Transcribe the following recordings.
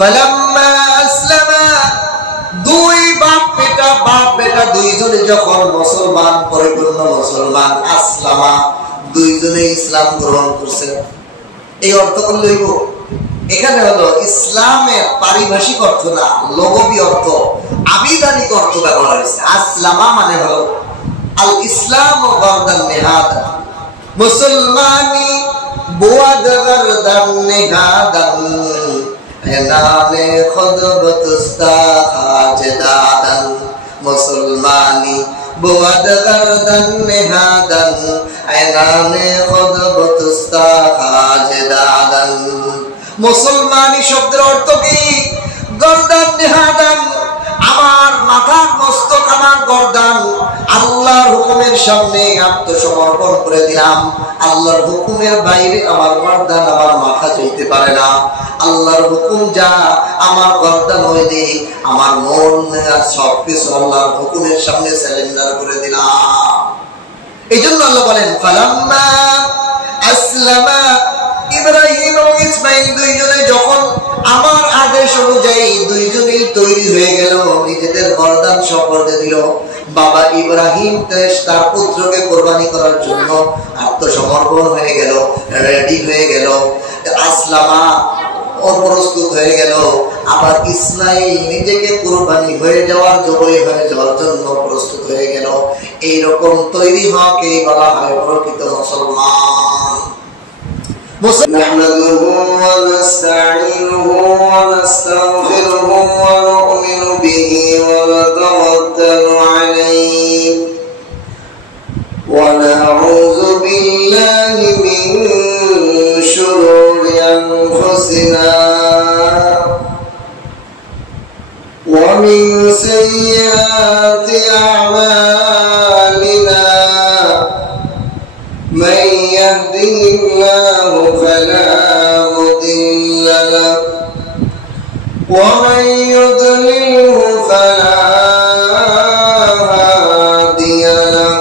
ফালাম্মা আসলামা, দুই বাপ বেটা দুইজনে যখন মুসলমান, পরিপূর্ণ মুসলমান, আসলামা, দুইজনে ইসলাম গ্রহণ করছে। এই অর্থ করলেই এখানে হলো ইসলামের পারিভাষিক অর্থ না, লঘবী অর্থ, আবিধানিক অর্থ ব্যবহার হয়েছে। আসলামা মানে হলো আল ইসলাম ও গরদান নেহাদা, মুসলমানি বুয়াদ গরদান নেহাদান, এনানে খুদবতুস্তা হাজদাদান, মুসলমানি বুয়াদ গরদান নেহাদান, এনানে খুদবতুস্তা হাজদাদান। মুসলমানি শব্দের অর্থ কি? গরদান নেহাদান, আমার মাথার মস্তক, আমার গর্দান আল্লাহর হুকুমের সামনে আত্মসমর্পণ করে দিলাম। আল্লাহর হুকুমের বাইরে আমার গর্দান, আমার মাথা চলতে পারে না। আল্লাহর হুকুম যা, আমার গর্দান হয়ে দিই, আমার মন সবকিছু আল্লাহর হুকুমের সামনে সারেন্ডার করে দিলাম। এই জন্য আল্লাহ বলেন ফালাম্মা আসলামা, ইব্রাহিম এবং ইসমাইল দুইজনে যখন আমার আদেশ অনুযায়ী দুইজনেই তৈরি হয়ে গেল, নিজেদের গর্দান সপর্দে দিল। বাবা ইব্রাহিম তার পুত্রকে কোরবানি করার জন্য আত্মসমর্পণ হয়ে গেল, রেডি হয়ে গেল, আসলামা প্রস্তুত হয়ে গেল। আবার ইসমাইল নিজেকে কোরবানি হয়ে যাওয়ার, জবাই হয়ে যাওয়ার জন্য প্রস্তুত হয়ে গেল। এইরকম তৈরি হওয়াকে বলা হয় প্রকৃত মুসলমান। نحمده ونستعينه ونستغفره ونؤمن به ونتوكل عليه ونعوذ بالله من شرور أنفسنا ومن سيئات أعمالنا، من يهده الله فلا مضل له ومن يضلله فلا هادي له،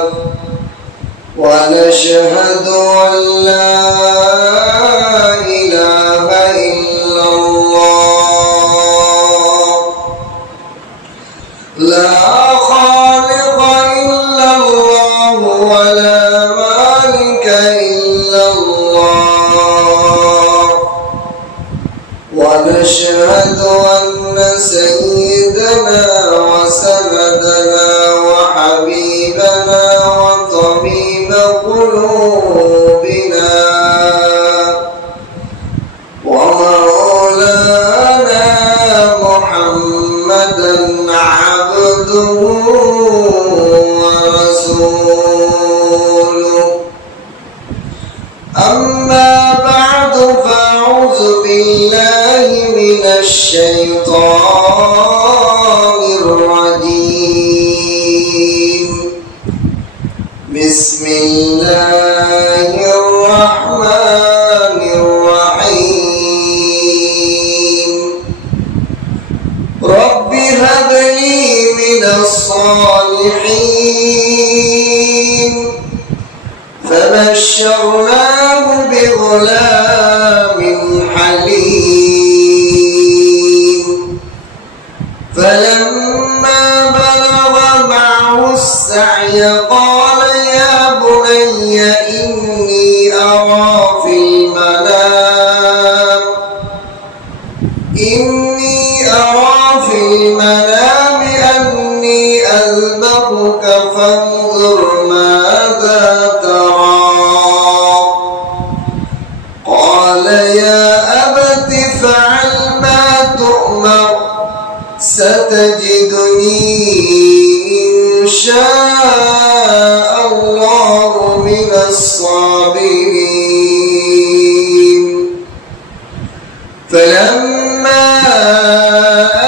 ونشهد أن لا إله إلا الله، لا خالق إلا الله ولا مالك إلا الله، ونشهد أن سيدنا وسندنا وحبيبنا وطبيب قلوبنا ومولانا محمدا عبده ورسوله. أما بعد، فأعوذ بالله من الشيطان الرجيم. بسم الله الرحمن الرحيم. رب هب لي من الصالحين، فبشرناه بغلام حليم. فلما بلغ معه السعي قال يا بني إني أرى في المنام أني أذبحك فانظر ماذا ترى. قال يا أبت افعل ما تؤمر، ستجدني إن شاء الله من الصابرين. فلما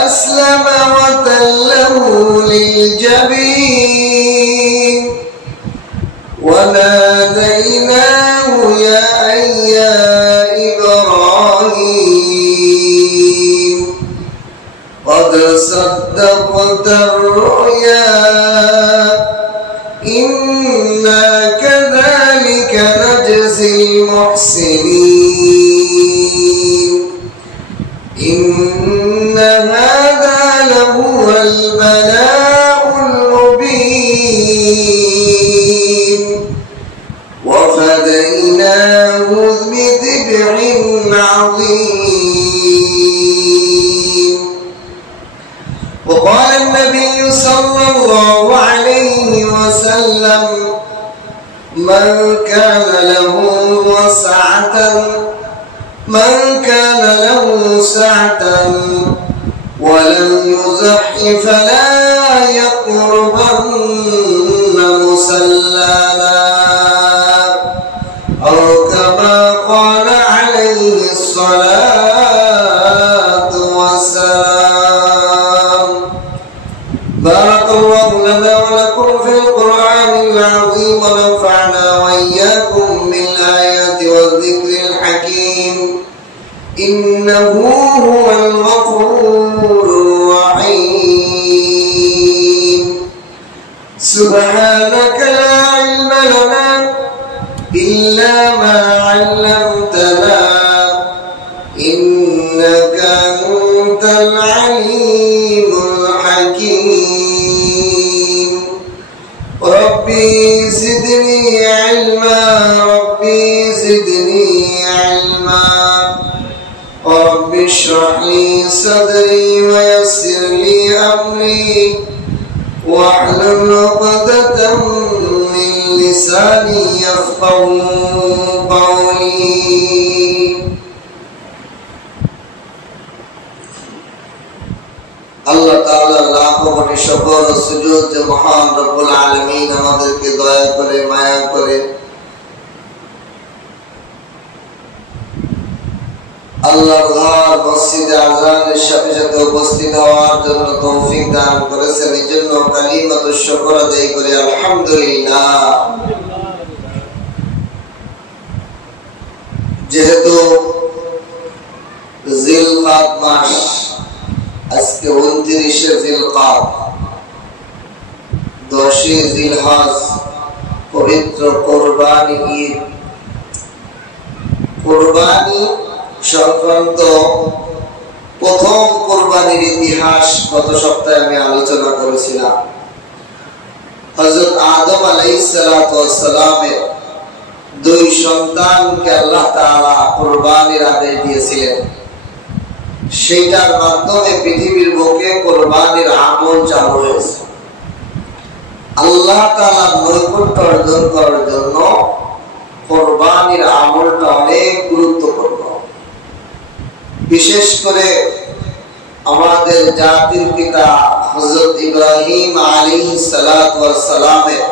أسلم وتله للجبين وناديناه يا إبراهيم قد صدقت الرؤيا إنا كذلك نجزي المحسنين. إن عظيم. وقال النبي صلى الله عليه وسلم من كان له سعة ولم يزح فلا يقربن مصلانا أو كما قال عليه الصلاة والسلام. بارك الله لنا ولكم في القرآن العظيم ونفعنا وإياكم بالآيات والذكر الحكيم إنه هو الغفور الرحيم. سبحانك لا علم لنا إلا ما علمتنا إنك أنت العليم الحكيم. ربي زدني علما ربي زدني علما رب اشرح لي صدري ويسر لي أمري واحلل عقدة من لساني يفقهوا قولي. আল্লাহ তাআলা লাখো কোটি শুকর ও সুজুদ যে মহান রব্বুল আলামিন আমাদেরকে দয়া করে মায়া করে আল্লাহর ঘর মসজিদে আযানের সাথে সাথে উপস্থিত হওয়ার জন্য তৌফিক দান করেছেন। এই জন্য কালিমাতুশ শুকর আদায় করি আলহামদুলিল্লাহ। যেহেতু জিলকাদ মাস, আজকে 29 জিলকাদ, 10 জিলহজ, পবিত্র কোরবানি ঈদ। কোরবানি সংক্রান্ত প্রথম কোরবানির ইতিহাস গত সপ্তাহে আমি আলোচনা করেছিলাম। হযরত আদম আলাইহিস সালাতু ওয়াস সালামের 2 সন্তানকে আল্লাহ তাআলা কোরবানির আদেশ দিয়েছিলেন। সেটার মাধ্যমে পৃথিবীর বুকে কোরবানির আমল চালু হয়েছে। আল্লাহ তাআলার নৈকট্য অর্জন করার জন্য কোরবানির আমলটা অনেক গুরুত্বপূর্ণ। বিশেষ করে আমাদের জাতির পিতা হযরত ইব্রাহিম আলাইহিস সালাতু ওয়াস সালামের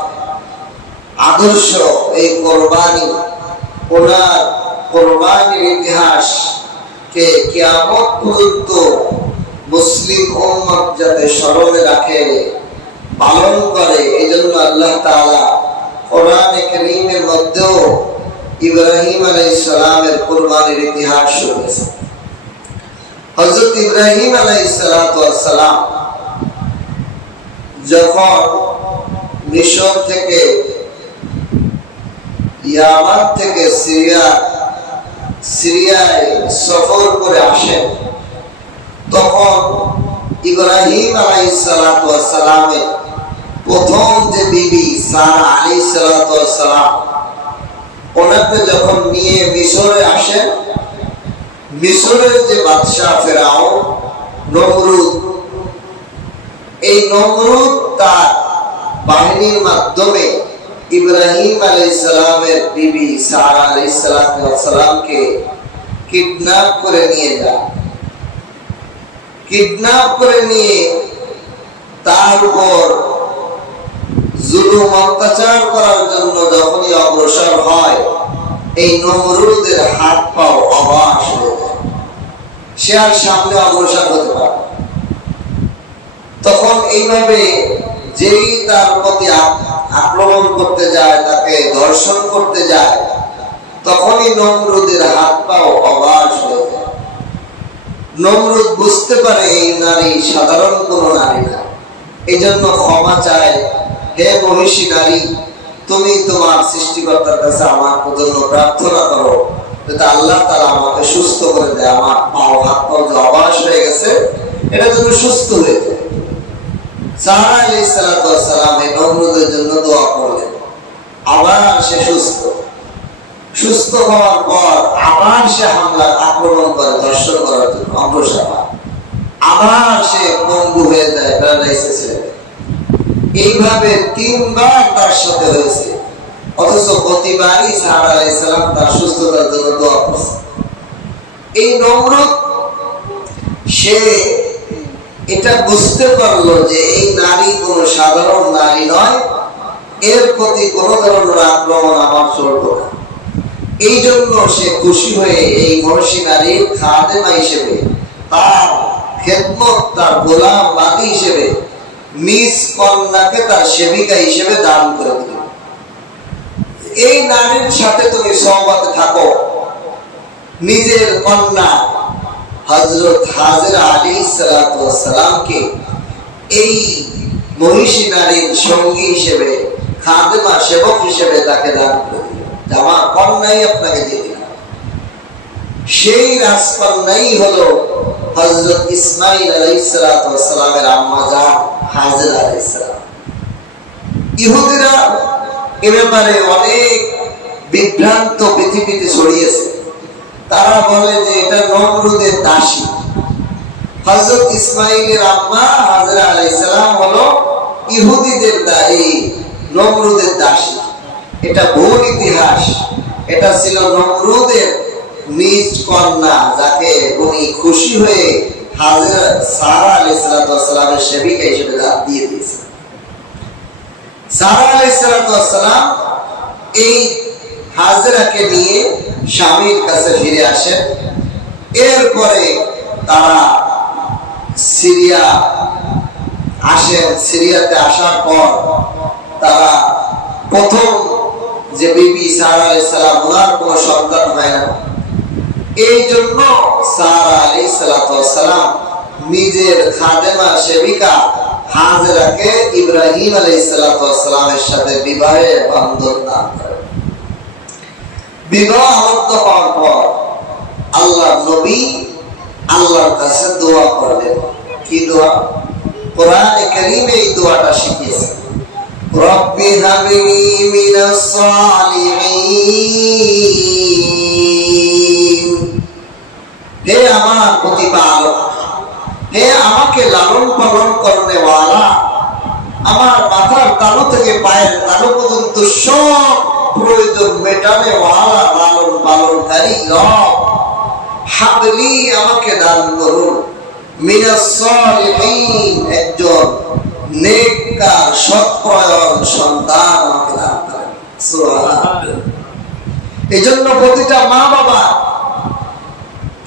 আদর্শ এই কোরবানি, ওনার কোরবানির ইতিহাস কে কিয়ামত পর্যন্ত মুসলিম উম্মত যাতে স্মরণে রাখে, পালন করে, এজন্য আল্লাহ তাআলা কোরআনে কারীমের মধ্যেও ইব্রাহিম আলাইহিস সালামের কোরবানির ইতিহাস শুনিয়েছে। হযরত ইব্রাহিম আলাইহিস সালাতু ওয়াস সালাম যখন মিশর থেকে ইয়ামান থেকে সিরিয়ায় সফর করে আসেন, তখন ইব্রাহিম আলাইহিস সালাতু ওয়াস সালামের প্রথম যে বিবি সারা আলাইহিস সালাতু ওয়াস সালাম, ওনাকে যখন নিয়ে মিশরে আসেন, মিশরের যে বাদশা ফেরাউন নমরুদ, এই নমরুদ তার বাহিনীর মাধ্যমে ইব্রাহিম আলাইহিস সালামের বিবি সারা আলাইহিস সালামকে কিডন্যাপ করে নিয়ে যায়। কিডন্যাপ করে নিয়ে তার উপর জুলুম অত্যাচার করার জন্য যখনই অগ্রসর হয়, এই নমরুদের হাত পাও অবশ হয়ে যায়, সে আর সামনে অগ্রসর হতে পারে। তখন এইভাবে যেই তার প্রতি আক্রমণ করতে যায়, তাকে ধর্ষণ করতে যায়, তখনই নমরুদের হাত পাও অবশ হয়ে যায়। নমরুদ বুঝতে পারে এই নারী সাধারণ কোন নারী না, এই জন্য ক্ষমা চায়, হে মহিষী নারী, তুমি তোমার সৃষ্টিকর্তার কাছে আমার জন্য প্রার্থনা করো যাতে আল্লাহ তাআলা আমাকে সুস্থ করে দেয়, আমার পাও হাত পাও যে অবশ হয়ে গেছে এটা যেন সুস্থ হয়ে যায়। সারা আলাইহিস সালাতু ওয়াস সালাম এই নমরুদের জন্য দোয়া করলেন, আবার সে সুস্থ। সুস্থ হওয়ার পর আবার সে হামলা আক্রমণ করে দর্শন করার জন্য অগ্রসর হয়, আবার সে পঙ্গু হয়ে যায়, প্যারালাইসিস হয়ে যায়। এইভাবে 3 বার তার সাথে হয়েছে, অথচ প্রতিবারই সারা আলাইহিস সালাম তার সুস্থতার জন্য দোয়া করছে। এই নমরুদ সে এটা বুঝতে পারলো যে এই নারী কোনো সাধারণ নারী নয়, এর প্রতি কোনো ধরনের আক্রমণ আমার চলবে না। এই জন্য সে খুশি হয়ে এই মহর্ষি নারীর খাদেমা হিসেবে, তার খেদমত, তার গোলাম বাদী হিসেবে নিজ কন্যাকে তার সেবিকা হিসেবে দান করে দিল। এই নারীর সাথে তুমি সহমতে থাকো। নিজের কন্যা হযরত হাজেরা আলাইহিস সালামকে এই মহিষী নারীর সঙ্গী হিসেবে, খাদেমা, সেবক হিসেবে তাকে দান করে দিল। আমার কন্যাই আপনাকে দিয়ে দিলাম। সেই রাজকন্যাই হলো হযরত ইসমাঈল আলাইহিস সালামের আম্মা জান হাজেরা আলাইহিস সালাম। ইহুদিরা এ ব্যাপারে অনেক বিভ্রান্ত পৃথিবীতে ছড়িয়েছে। তারা বলে যে এটা নমরুদের দাসী। হযরত ইসমাঈলের আম্মা হাজেরা আলাইহিস সালাম হলো ইহুদিদের নমরুদের দাসী। এটা ভুল ইতিহাস। এটা ছিল নমরুদের নিজ কন্যা, যাকে উনি খুশি হয়ে হাজেরা সারা আলাইহিস সালামের সেবিকা হিসেবে দিয়ে দিয়েছেন। সারা আলাইহিস সালাম এই হাজেরাকে নিয়ে স্বামীর কাছে ফিরে আসেন। এরপরে তারা সিরিয়া আসেন। সিরিয়াতে আসার পর তারা প্রথম যে বিবি সারা আলাইহিস সালাম, ওনার কোনো সন্তান হয় না। এই জন্য সারা আলাইহিস সালাম নিজের খাদেমা, সেবিকা হাজেরাকে ইব্রাহিম আলাইহিস সালামের সাথে বিবাহের বন্ধন দান করেন। বিবাহ আবদ্ধ হওয়ার পর আল্লাহ নবী আল্লাহর কাছে দোয়া করলেন। কি দোয়া? কোরআনে কারীমে এই দোয়াটা শিখিয়েছেন। রব্বি হাবলি মিনাস সালিহিন। হে আমার প্রতিপালক, হে আমাকে লালন পালন করনেওয়ালা, আমার মাথার তালু থেকে পায়ের তালু পর্যন্ত সব প্রয়োজন মেটানেওয়ালা লালন পালনকারী রব, হাবলি আমাকে দান করুন, মিনাস সালিহিন একজন নেককার সৎপরায়ণ সন্তান আমাকে দান করেন। সুবহানাল্লাহ। এজন্য প্রতিটা মা বাবা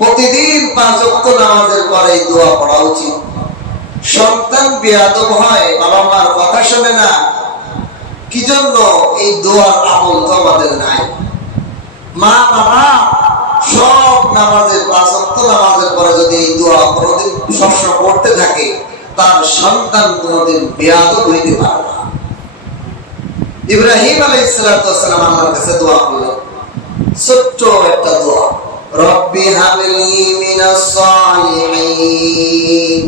প্রতিদিন 5 ওয়াক্ত নামাজের পরে দোয়া পড়া উচিত। সন্তান বেয়াদব হয়, বাবা মার কথা শোনে না, কি জন্য? এই দোয়ার আমল তো আমাদের নাই। মা বাবা সব নামাজের 5 ওয়াক্ত নামাজের পরে যদি এই দোয়া কোনোদিন সবসময় পড়তে থাকে, তার সন্তান কোনোদিন বেয়াদব হইতে পারে না। ইব্রাহিম আলাইহিস সালাম আল্লাহর কাছে দোয়া করলেন, ছোট্ট একটা দোয়া, রব্বি হাবলি মিনাস সালিহিন।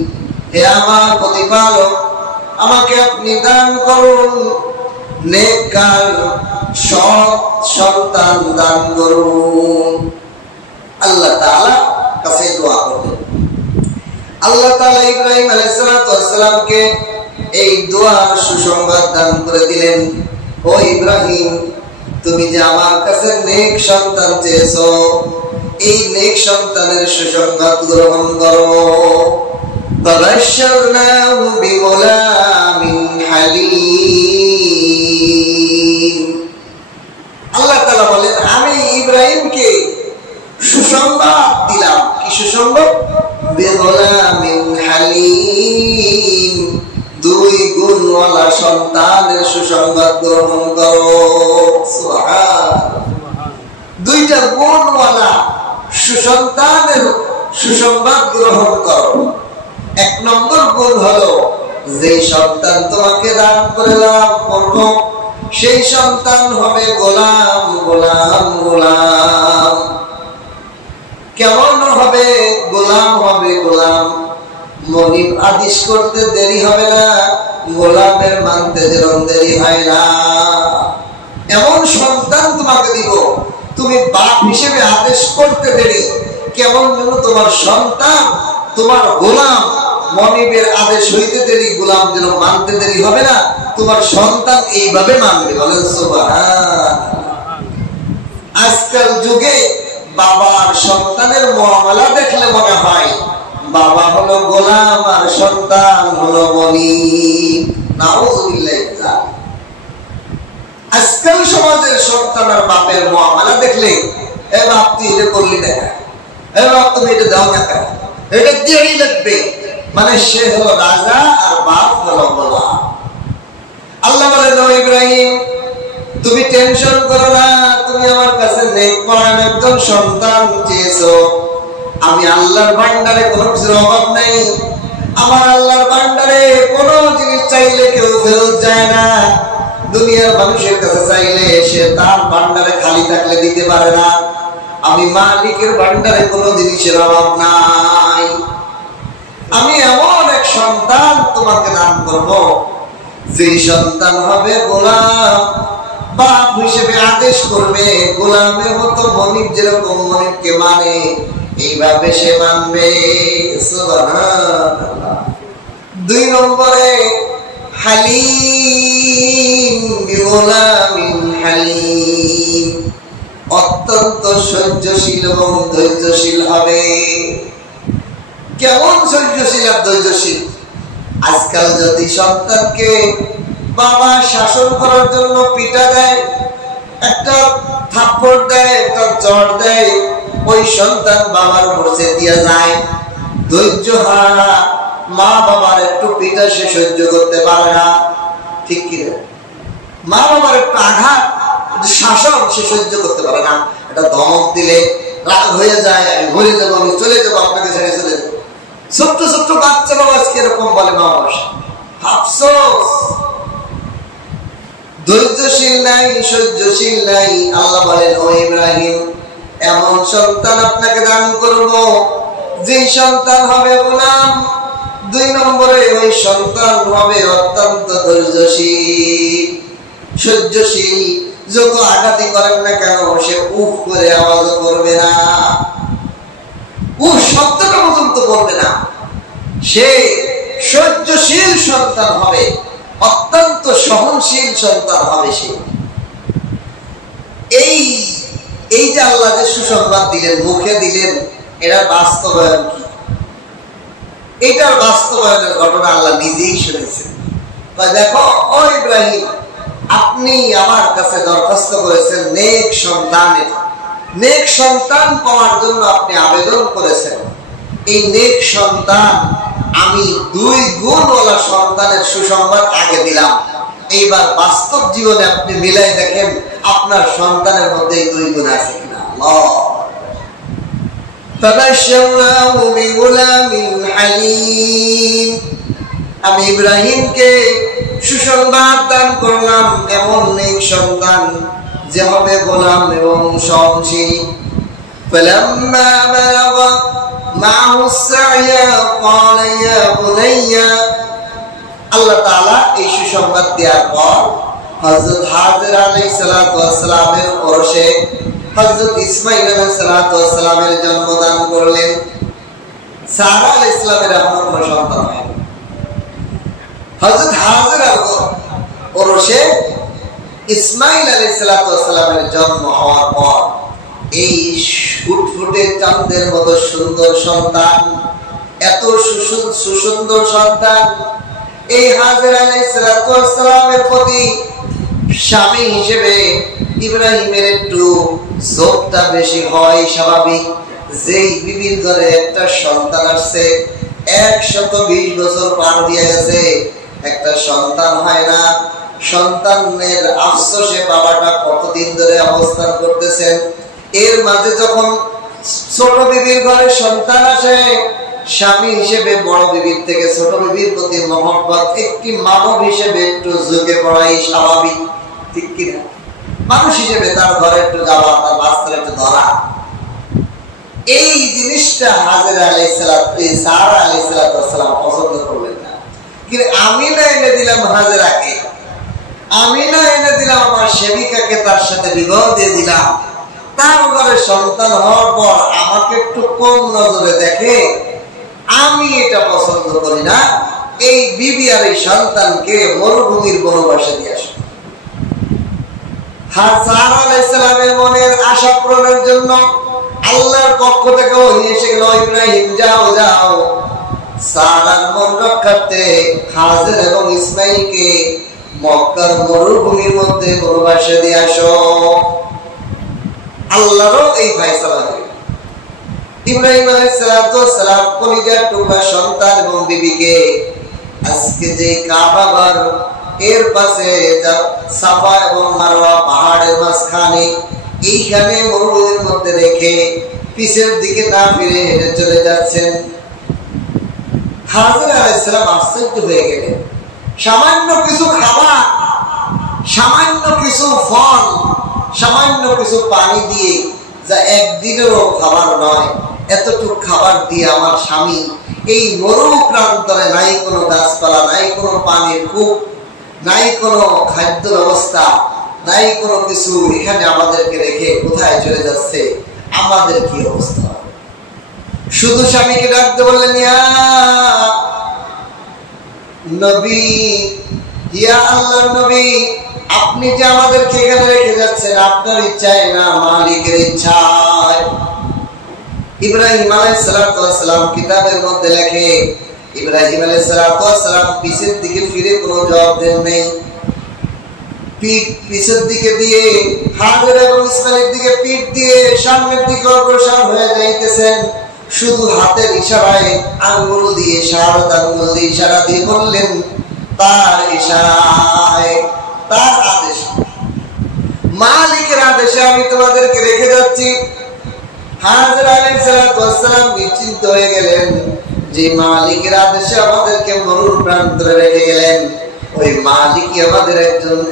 হে আমার প্রতিপালক, আমাকে আপনি দান করুন, নেককার সৎ সন্তান দান করুন। আল্লাহ তাআলা কাছে দোয়া করলেন। আল্লাহ তাআলা ইব্রাহিম আলাইহিস সালামকে এই দোয়ার সুসংবাদ দান করে দিলেন। ও ইব্রাহিম, তুমি যে আমার কাছে নেক সন্তান চেয়েছো, এই নেক সন্তানের সুসংবাদ গ্রহণ করো। فبشرناه بغلام حليم। আল্লাহ তাআলা বলেন, আমি ইব্রাহিমকে সুসংবাদ দিলাম। কি সুসংবাদ? বিগলামিন হালিম, 2 গুণওয়ালা সন্তানের সুসংবাদ গ্রহণ করো। সুবহানাল্লাহ। 2টা গুণওয়ালা সুসন্তানের সুসংবাদ গ্রহণ করো। 1 নম্বর গুণ হলো, যে সন্তান তোমাকে দান করব সেই সন্তান হবে গোলাম গোলাম গোলাম। কেমন হবে? গোলাম হবে গোলাম। মনিব আদেশ করতে দেরি হবে না, গোলামের মানতে যেরকম দেরি হয় না, এমন সন্তান তোমাকে দিব তুমি বাপ হিসেবে আদেশ করতে দেরি, কেমন যেন তোমার সন্তান তোমার গোলাম মনিবের আদেশ হইতে দেরি, গোলাম যেন মানতে দেরি হবে না, তোমার সন্তান এইভাবে মানবে। বলেন সুবহান। আজকাল যুগে বাবার সন্তানের মুআমালা দেখলে মনে হয় বাবা হলো গোলাম আর সন্তান হলো মনিব। নাউযুবিল্লাহ। আজকাল সমাজের সন্তান আর বাপের মুআমালা দেখলে, এ বাপ তুই এটা করলি না, এ বাপ তুমি এটা দাও না, এটা দিয়েই লাগবে, মানে সে হলো রাজা আর বাপ হলো গোলাম। আল্লাহ বলেন, ও ইব্রাহিম তুমি টেনশন করো না, তুমি আমার কাছে নেকপরায়ণ একজন সন্তান চেয়েছো। আমি আল্লাহর ভান্ডারে কোনো কিছুর অভাব নেই। আমার আল্লাহর ভান্ডারে কোনো জিনিস চাইলে কেউ ফেরত যায় না। দুনিয়ার মানুষের কাছে চাইলে সে তার ভান্ডারে খালি থাকলে দিতে পারে না। আমি মালিকের ভান্ডারে কোনো জিনিসের অভাব নাই। আমি এমন এক সন্তান তোমাকে দান করব, যে সন্তান হবে গোলাম, বাপ হিসেবে আদেশ করবে, গোলামের মতো মনিব যেরকম মনিবকে মানে এইভাবে সে মানবে। সুবহানাল্লাহ। 2 নম্বরে হালিম বিগোলামিন হালিম, অত্যন্ত সহ্যশীল এবং ধৈর্যশীল হবে। কেমন সহ্যশীল আর ধৈর্যশীল? আজকাল যদি সন্তানকে বাবা শাসন করার জন্য পিটা দেয়, একটা থাপ্পড় দেয়, একটা চড় দেয়, ওই সন্তান বাবার উপর চেতিয়া যায়। ধৈর্য হারা মা বাবার একটু পিটা সে সহ্য করতে পারে না, ঠিক কিনা? মা বাবার একটু আঘাত, শাসন সে সহ্য করতে পারে না। এটা ধমক দিলে রাগ হয়ে যায়, আমি ভরে যাবো, আমি চলে যাবো, আপনাকে ছেড়ে চলে যাবো। ছোট্ট ছোট্ট বাচ্চারাও আজকে এরকম বলে মা বাবা। আফসোস, ধৈর্যশীল নাই, সহ্যশীল নাই। আল্লাহ বলেন, ও ইব্রাহিম এমন সন্তান আপনাকে দান করব, যে সন্তান হবে গোলাম। 2 নম্বরে ওই সন্তান হবে অত্যন্ত ধৈর্যশীল, সহ্যশীল। যত আঘাতই করেন না কেন সে উফ করে আওয়াজ করবে না, উফ শব্দটা পর্যন্ত করবে না। সে সহ্যশীল সন্তান হবে, অত্যন্ত সহনশীল সন্তান হবে সে। এই যে আল্লাহ যে সুসংবাদ দিলেন, মুখে দিলেন, এরা বাস্তবায়ন কি? এটার বাস্তবায়নের ঘটনা আল্লাহ নিজেই শুনেছেন। দেখো ও ইব্রাহিম, আপনি আমার কাছে দরখাস্ত করেছেন নেক সন্তানের, নেক সন্তান পাওয়ার জন্য আপনি আবেদন করেছেন। এই নেক সন্তান আমি 2 গুণওয়ালা সন্তানের সুসংবাদ আগে দিলাম। এইবার বাস্তব জীবনে আপনি মিলাই দেখেন আপনার সন্তানের মধ্যে এই 2 গুণ আছে কিনা। আল্লাহ ফাবাশশারনাহু বিগুলামিন হালিম, আমি ইব্রাহিমকে সুসংবাদ দান করলাম এমন নেক সন্তান যে হবে গোলাম এবং সহনশীল। ফালাম্মা বালাগা মা'হু আস-সা'য়া ক্বালা ইয়া বুনাইয়া, আল্লাহ তাআলা এই সুসংবাদ দেওয়ার পর হযরত হাজের আলাইহিস সালাতু ওয়াস সালামের ওরসে হযরত ইসমাঈল আলাইহিস সালাতু ওয়াস সালামের জন্মদান করলেন। সারা আলাইহিস সালামের এখনো কোনো সন্তান হয়নি। হযরত হাজের ওরসে ইসমাঈল আলাইহিস সালাতু ওয়াস সালামের জন্ম হওয়ার পর এই ফুটফুটে চাঁদের মতো সুন্দর সন্তান, এত সুন্দর সন্তান, এই হাজের আলাইহিস সালাতু ওয়াস সালামের প্রতি স্বামী হিসেবে ইব্রাহিমের একটু ঝোঁকটা বেশি হয় স্বাভাবিক। যেই বিবির ঘরে একটা সন্তান আসছে, 120 বছর পার দিয়ে গেছে, একটা সন্তান হয় না। সন্তানের আফসোসে বাবাটা কতদিন ধরে অবস্থান করতেছেন। এর মাঝে যখন ছোট বিবির ঘরে সন্তান আসে, স্বামী হিসেবে বড় বিবির থেকে ছোট বিবির প্রতি মহব্বত একটি মানব হিসেবে একটু ঝুঁকে পড়াই স্বাভাবিক, ঠিক কিনা? মানুষ হিসেবে তার ঘরে একটু যাওয়া, তার বাচ্চার একটু ধরা, এই জিনিসটা হাজের আলাইহিস সালাম, সারা আলাইহিস সালাম পছন্দ করলেন না। কিন্তু আমি না এনে দিলাম হাজেরাকে, আমি না এনে দিলাম আমার সেবিকাকে, তার সাথে বিবাহ দিয়ে দিলাম, তার ঘরে সন্তান হওয়ার পর আমাকে একটু কম নজরে দেখে, আমি এটা পছন্দ করি না। এই বিবি আর এই সন্তানকে মরুভূমির বনবাসে দিয়ে আসে। সারা আলাইহিস সালামের মনের আশা পূরণের জন্য আল্লাহর পক্ষ থেকে ওহী এসে গেল, ইব্রাহিম যাও যাও, সারার মন রক্ষার্থে হাজের এবং ইসমাইলকে মক্কার মরুভূমির মধ্যে বনবাসে দিয়ে আসো। আল্লাহরও এই ফয়সালা হয়ে ইব্রাহিম আলাইহিস সালাম কলিজার টুকরা সন্তান এবং বিবিকে আজকে যে কাবা ঘর এর পাশে সাফা এবং মারওয়া পাহাড়ের মাঝখানে এইখানে মরুভূমির মধ্যে রেখে পিছের দিকে না ফিরে হেঁটে চলে যাচ্ছেন। হাজের আলাইহিস সালাম আশ্চর্য হয়ে গেলেন। সামান্য কিছু খাবার, সামান্য কিছু ফল, সামান্য কিছু পানি দিয়ে, যা একদিনেরও খাবার নয়, এতটুকু খাবার দিয়ে আমার স্বামী এই মরু প্রান্তরে, নাই কোনো গাছপালা, নাই কোনো পানির কূপ, নাই কোনো খাদ্য ব্যবস্থা, নাই কোনো কিছু, এখানে আমাদেরকে রেখে কোথায় চলে যাচ্ছে, আমাদের কি অবস্থা? শুধু স্বামীকে ডাকতে বললেন, ইয়া নবী, ইয়া আল্লাহর নবী, আপনি যে আমাদেরকে এখানে রেখে যাচ্ছেন আপনার ইচ্ছায় না, মালিকের ইচ্ছায়। ইব্রাহিম আলাইহিস সালাম কিতাবের মধ্যে লেখে, ইব্রাহিম আলাইহিস সালাম পিছের দিকে ফিরে কোনো জবাব দেন নেই। পিঠ পিছের দিকে দিয়ে, হাজের এবং ইসমাইলের দিকে পিঠ দিয়ে সামনের দিকে অগ্রসর হয়ে যাইতেছেন। শুধু হাতের ইশারায়, আঙ্গুল দিয়ে, ইশারাত আঙ্গুল দিয়ে ইশারা দিয়ে বললেন, তার ইশারায়, তার আদেশ, মালিকের আদেশে আমি তোমাদেরকে রেখে যাচ্ছি। হাজের আলাইহিস সালাম নিশ্চিন্ত হয়ে গেলেন যে মালিকের আদেশে আমাদেরকে মরুর প্রান্তরে রেখে গেলেন, ওই মালিকই আমাদের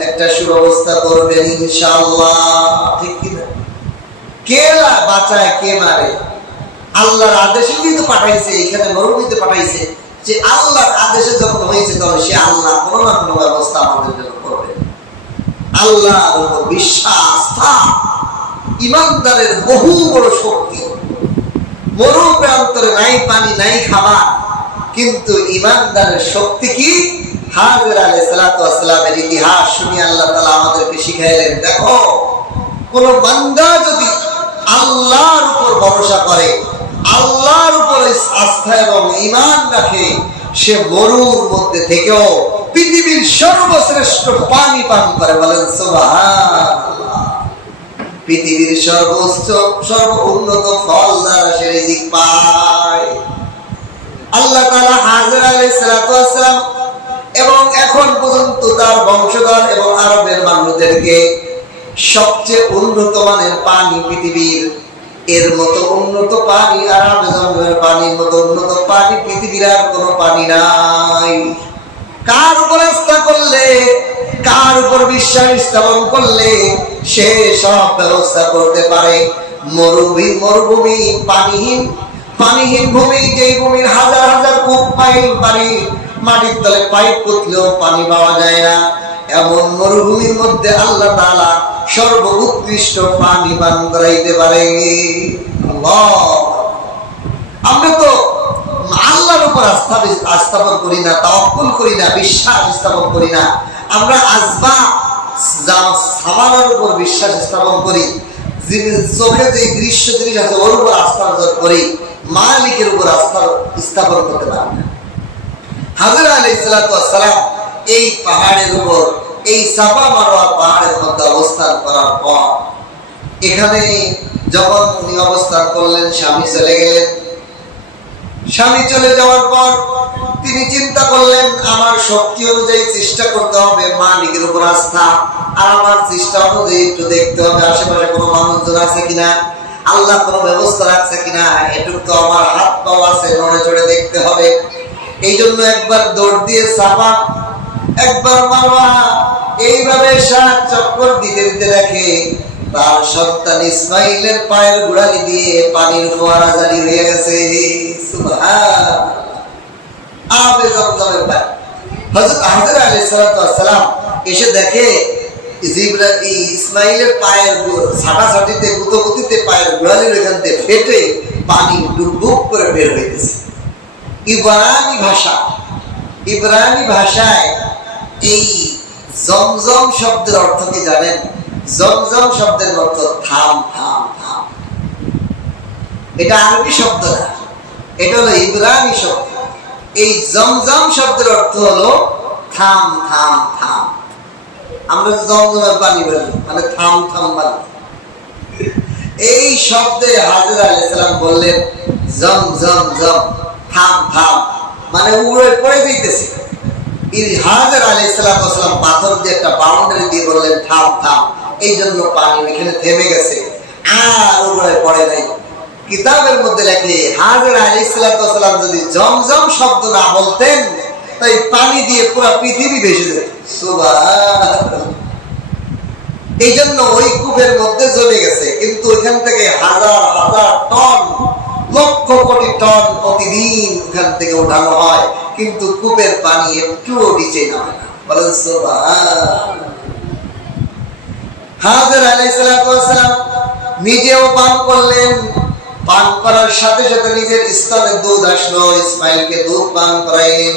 একটা সুব্যবস্থা করবেন ইনশাআল্লাহ। ঠিক কিনা? কে বাঁচায়, কে মারে? আল্লাহর আদেশে কিন্তু পাঠাইছে, এখানে মরুভূমিতে পাঠাইছে। যে আল্লাহর আদেশে যখন হয়েছে, তখন সে আল্লাহ কোনো না কোনো ব্যবস্থা আমাদের জন্য করবে। আল্লাহর উপর বিশ্বাস, ইমানদারের বহু বড় শক্তি। মরু প্রান্তরে নাই পানি, নাই খাবার, কিন্তু ইমানদারের শক্তি কি? হাজের আলাইহিস সালামের ইতিহাস শুনি আল্লাহ তাআলা আমাদেরকে শিখাইলেন, দেখো, কোন বান্দা যদি আল্লাহর উপর ভরসা করে, আল্লাহর উপর আস্থা এবং ঈমান রাখে, সে মরুর মধ্যে থেকেও পৃথিবীর সর্বশ্রেষ্ঠ পানি পান করে। বলেন সুবহানাল্লাহ। পৃথিবীর সর্বোচ্চ সর্বোন্নত ফল দ্বারা সে রিজিক পায়। আল্লাহ তাআলা হাজের আলাইহিস সালাম এবং এখন পর্যন্ত তার বংশধর এবং আরবের মানুষদেরকে সবচেয়ে উন্নত মানের পানি, পৃথিবীর এর মতো উন্নত পানি, আরবের পানির মতো উন্নত পানি পৃথিবীর আর কোনো পানি নাই। কার উপর আস্থা করলে, কার উপর বিশ্বাস স্থাপন করলে সে সব ব্যবস্থা করতে পারে। মরুভূমি পানিহীন ভূমি, যেই ভূমির হাজার হাজার কূপ পাইল পানি, মাটির তলে পাইপ পুঁতলেও পানি পাওয়া যায় না, এমন মরুভূমির মধ্যে আল্লাহ তাআলা সর্বোৎকৃষ্ট পানি পান করাইতে পারে। আমরা তো আল্লাহর উপর স্থাপন করি না, তাওয়াক্কুল করি না, বিশ্বাস স্থাপন করি না। আমরা আসবাব সামানের উপর বিশ্বাস স্থাপন করি, চোখে যে দৃশ্য জিনিস আছে ওর উপর আস্থা করি, মালিকের উপর আস্থা স্থাপন করতে পারি না। হাজের আলাইহিস সালাম এই পাহাড়ের উপর, এই সাফা মারওয়া পাহাড়ের মধ্যে অবস্থান করার পর, এখানে যখন উনি অবস্থান করলেন, স্বামী চলে গেলেন। স্বামী চলে যাওয়ার পর তিনি চিন্তা করলেন, আমার শক্তি অনুযায়ী চেষ্টা করতে হবে মালিকের উপর আস্থা, আর আমার চেষ্টা অনুযায়ী একটু দেখতে হবে আশেপাশে কোনো মানুষজন আছে কিনা, আল্লাহ কোনো ব্যবস্থা রাখছে কিনা, এটুকু তো আমার হাত পাও আছে, নড়ে চড়ে দেখতে হবে। এই জন্য একবার দৌড় দিয়ে সাফা, একবার মারওয়া, এইভাবে 7 চক্কর দিতে দিতে দেখে তার সন্তান ইসমাইলের পায়ের গোড়ালি দিয়ে পানির ফোয়ারা জারি হয়ে গেছে। সুবহানাল্লাহ। আবে জমজমের পানি। হযরত হাজের আলাইহিস সালাম এসে দেখে ইসমাইলের পায়ের ছাটাছাটিতে গুতগুতিতে পায়ের গোড়ালির ওইখান থেকে ফেটে পানি ডুবডুব করে বের হইতেছে। ইব্রানি ভাষায় এই জমজম শব্দের অর্থ কি জানেন? জমজম শব্দের অর্থ থাম থাম থাম। এটা আরবি শব্দ না, এটা হলো ইব্রানি শব্দ। এই জমজম শব্দের অর্থ হলো থাম থাম থাম। আমরা জমজমের পানি বলি, মানে থাম থাম পানি। এই শব্দে হাজর আলাইহিস সালাম বললেন জম জম জম, থাম থাম, মানে উড়ে পড়ে যাইতেছে। হাজর আলাইহিস সালাম পাথর দিয়ে একটা বাউন্ডারি দিয়ে বললেন থাম থাম, এই জন্য পানি এখানে থেমে গেছে, আর উড়ে পড়ে নাই। কিতাবের মধ্যে লেখে হাজর আলাইহিস সালাম যদি জমজম শব্দ না বলতেন তাই পানি দিয়ে পুরো পৃথিবী ভেসে যেত। সুবহানাল্লাহ। এই জন্য ওই কূপের মধ্যে জমে গেছে, কিন্তু ওইখান থেকে হাজার হাজার টন, লক্ষ কোটি টন প্রতিদিন ওখান থেকে উঠানো হয়, কিন্তু কূপের পানি একটুও নিচে নামে না। বলেন সুবহানাল্লাহ। হাজর আলাইহিস সালাম নিজেও পান করলেন, পান করার সাথে সাথে নিজের স্তনে দুধ আসলো, ইসমাইলকে দুধ পান করাইলেন,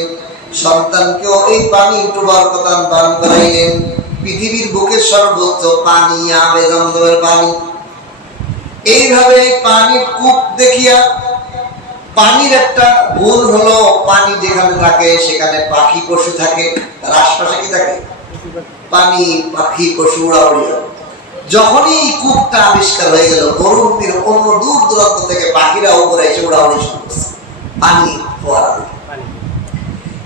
সন্তানকেও এই পানি একটু বরকতান পান করাইলেন। পৃথিবীর বুকের সর্বোচ্চ পানি আবে জমজমের পানি। এইভাবে পানির কূপ দেখিয়া, পানির একটা গুণ হলো পানি যেখানে থাকে সেখানে পাখি পশু থাকে, তার আশপাশে কি থাকে? পানি, পাখি, পশু, উড়াউড়ি। যখনই এই কূপটা আবিষ্কার হয়ে গেল, মরুভূমির অন্য দূর দূরান্ত থেকে পাখিরা উপরে এসে উড়াউড়ি শুরু করছে, পানি ফোয়ারা।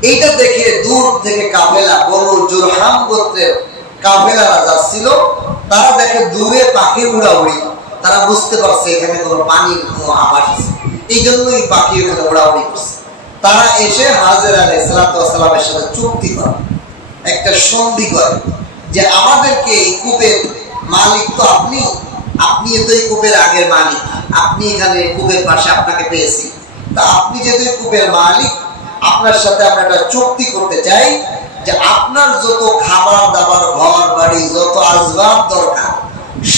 এইটা দেখে দূর থেকে কাফেলা, বড় জুরহাম গোত্রের কাফেলারা যাচ্ছিল, তারা দেখে দূরে পাখি উড়াউড়ি, তারা বুঝতে পারছে এখানে কোনো পানির কোনো আভাস আছে, এই জন্যই পাখি ওখানে উড়াউড়ি করছে। তারা এসে হাজর আলাইহিস সালামের সাথে চুক্তি করে, একটা সন্ধি করে যে আমাদেরকে এই কূপের মালিক তো আপনি, আপনি তো এই কূপের আগের মালিক, আপনি এখানে কূপের পাশে আপনাকে পেয়েছি, তা আপনি যেহেতু কূপের মালিক, আপনার সাথে আমরা একটা চুক্তি করতে চাই যে আপনার যত খাবার দাবার, ঘর বাড়ি, যত আসবাব দরকার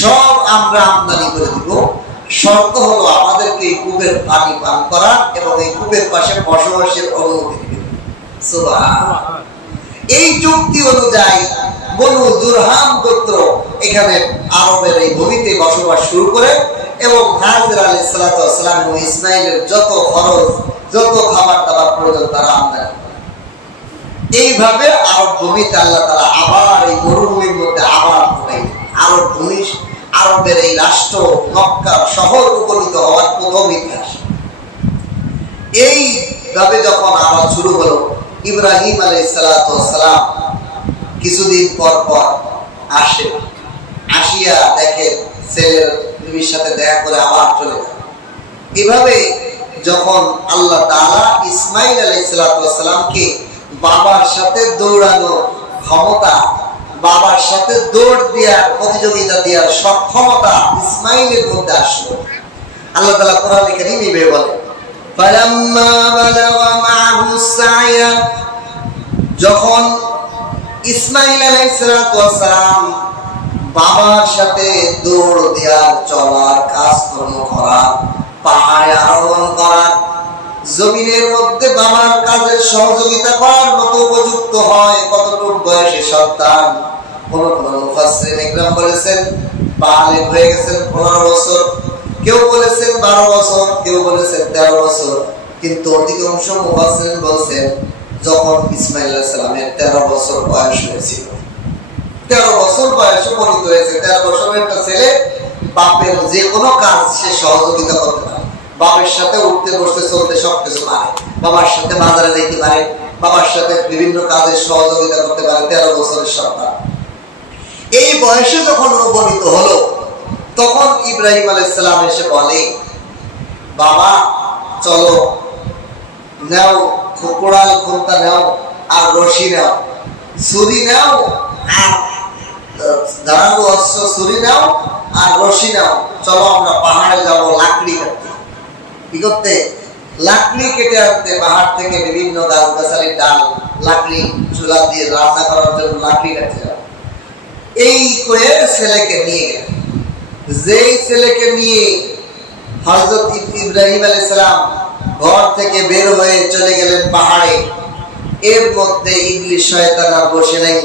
সব আমরা আমদানি করে দিব, শর্ত হলো আমাদেরকে এই কূপের পানি পান করা এবং এই কূপের পাশে বসবাসের অনুমতি দিবেন। সুবহানাল্লাহ। এই চুক্তি অনুযায়ী বনু জুরহাম গোত্র এখানে আরবের এই ভূমিতে বসবাস শুরু করে এবং হাজর আলাইহিস সালাম ও ইসমাইলের যত খরচ, যত খাবার দাবার প্রয়োজন তারা আমদানি। এইভাবে আরব ভূমিতে আল্লাহ তাআলা আবার এই মরুভূমির মধ্যে আবার আরব ভূমি, আরবের এই রাষ্ট্র মক্কা শহর উপনীত হওয়ার প্রথম ইতিহাস। এইভাবে যখন আবার শুরু হলো, ইব্রাহিম আলাইহিস সালাম কিছুদিন পর পর আসে, আসিয়া দেখে ছেলের বিবির সাথে দেখা করে আবার চলে যায়। এভাবে যখন আল্লাহ তাআলা ইসমাইল আলাইহিস সালামকে বাবার সাথে দৌড়ানো ক্ষমতা, বাবার সাথে দৌড় দেওয়ার, প্রতিযোগিতা দেওয়ার সক্ষমতা ইসমাইলের মধ্যে আসলো, আল্লাহ তাআলা কোরআনে কারীমে বলেন ফালাম্মা বালাগা মা'হু সা'য়া, যখন ইসমাইল আলাইহিস সালাম বাবার সাথে দৌড় দেওয়ার, চলার, কাজকর্ম করার, পাহাড়ে আরোহণ করার, জমিনের মধ্যে বাবার কাজের সহযোগিতা করার মতো উপযুক্ত হয়, কতটুকু বয়সে সন্তান? কোন কোন মুফাসসিরিন ইকরাম বলেছেন বালেগ হয়ে গেছেন 15 বছর, কেউ বলেছেন 12 বছর, কেউ বলেছেন 13 বছর, কিন্তু অধিকাংশ মুফাসসিরিন বলেছেন যখন ইসমাইল আলাইহিস সালামের 13 বছর বয়স হয়েছিল, 13 বছর বয়সে উপনীত হয়েছে। 13 বছরের একটা ছেলে বাপের যে কোনো কাজ সে সহযোগিতা করতে পারে, বাবার সাথে উঠতে বসতে চলতে সবকিছু পারে, বাবার সাথে বাজারে যেতে পারে, বাবার সাথে বিভিন্ন কাজে সহযোগিতা করতে পারে। 13 বছরের সন্তান এই বয়সে যখন উপনীত হলো, তখন ইব্রাহিম আলাইহিস সালাম এসে বলে বাবা চলো, নাও কোড়াল খুঁটা নাও আর রশি নাও, ছুরি নাও আর ধারালো অস্ত্র, ছুরি নাও আর রশি নাও, চলো আমরা পাহাড়ে যাবো লাকড়ি কাটতে। কি করতে? লাকড়ি কেটে আনতে, পাহাড় থেকে বিভিন্ন গাছ গাছালির ডাল, লাকড়ি চুলা দিয়ে রান্না করার জন্য লাকড়ি কাটতে যাবো। এই কয়ে ছেলেকে নিয়ে গেলেন। যেই ছেলেকে নিয়ে হযরত ইব্রাহিম আলাইহিস সালাম ঘর থেকে বের হয়ে চলে গেলেন পাহাড়ে, এর মধ্যে ইবলিস শয়তান আর বসে নাই।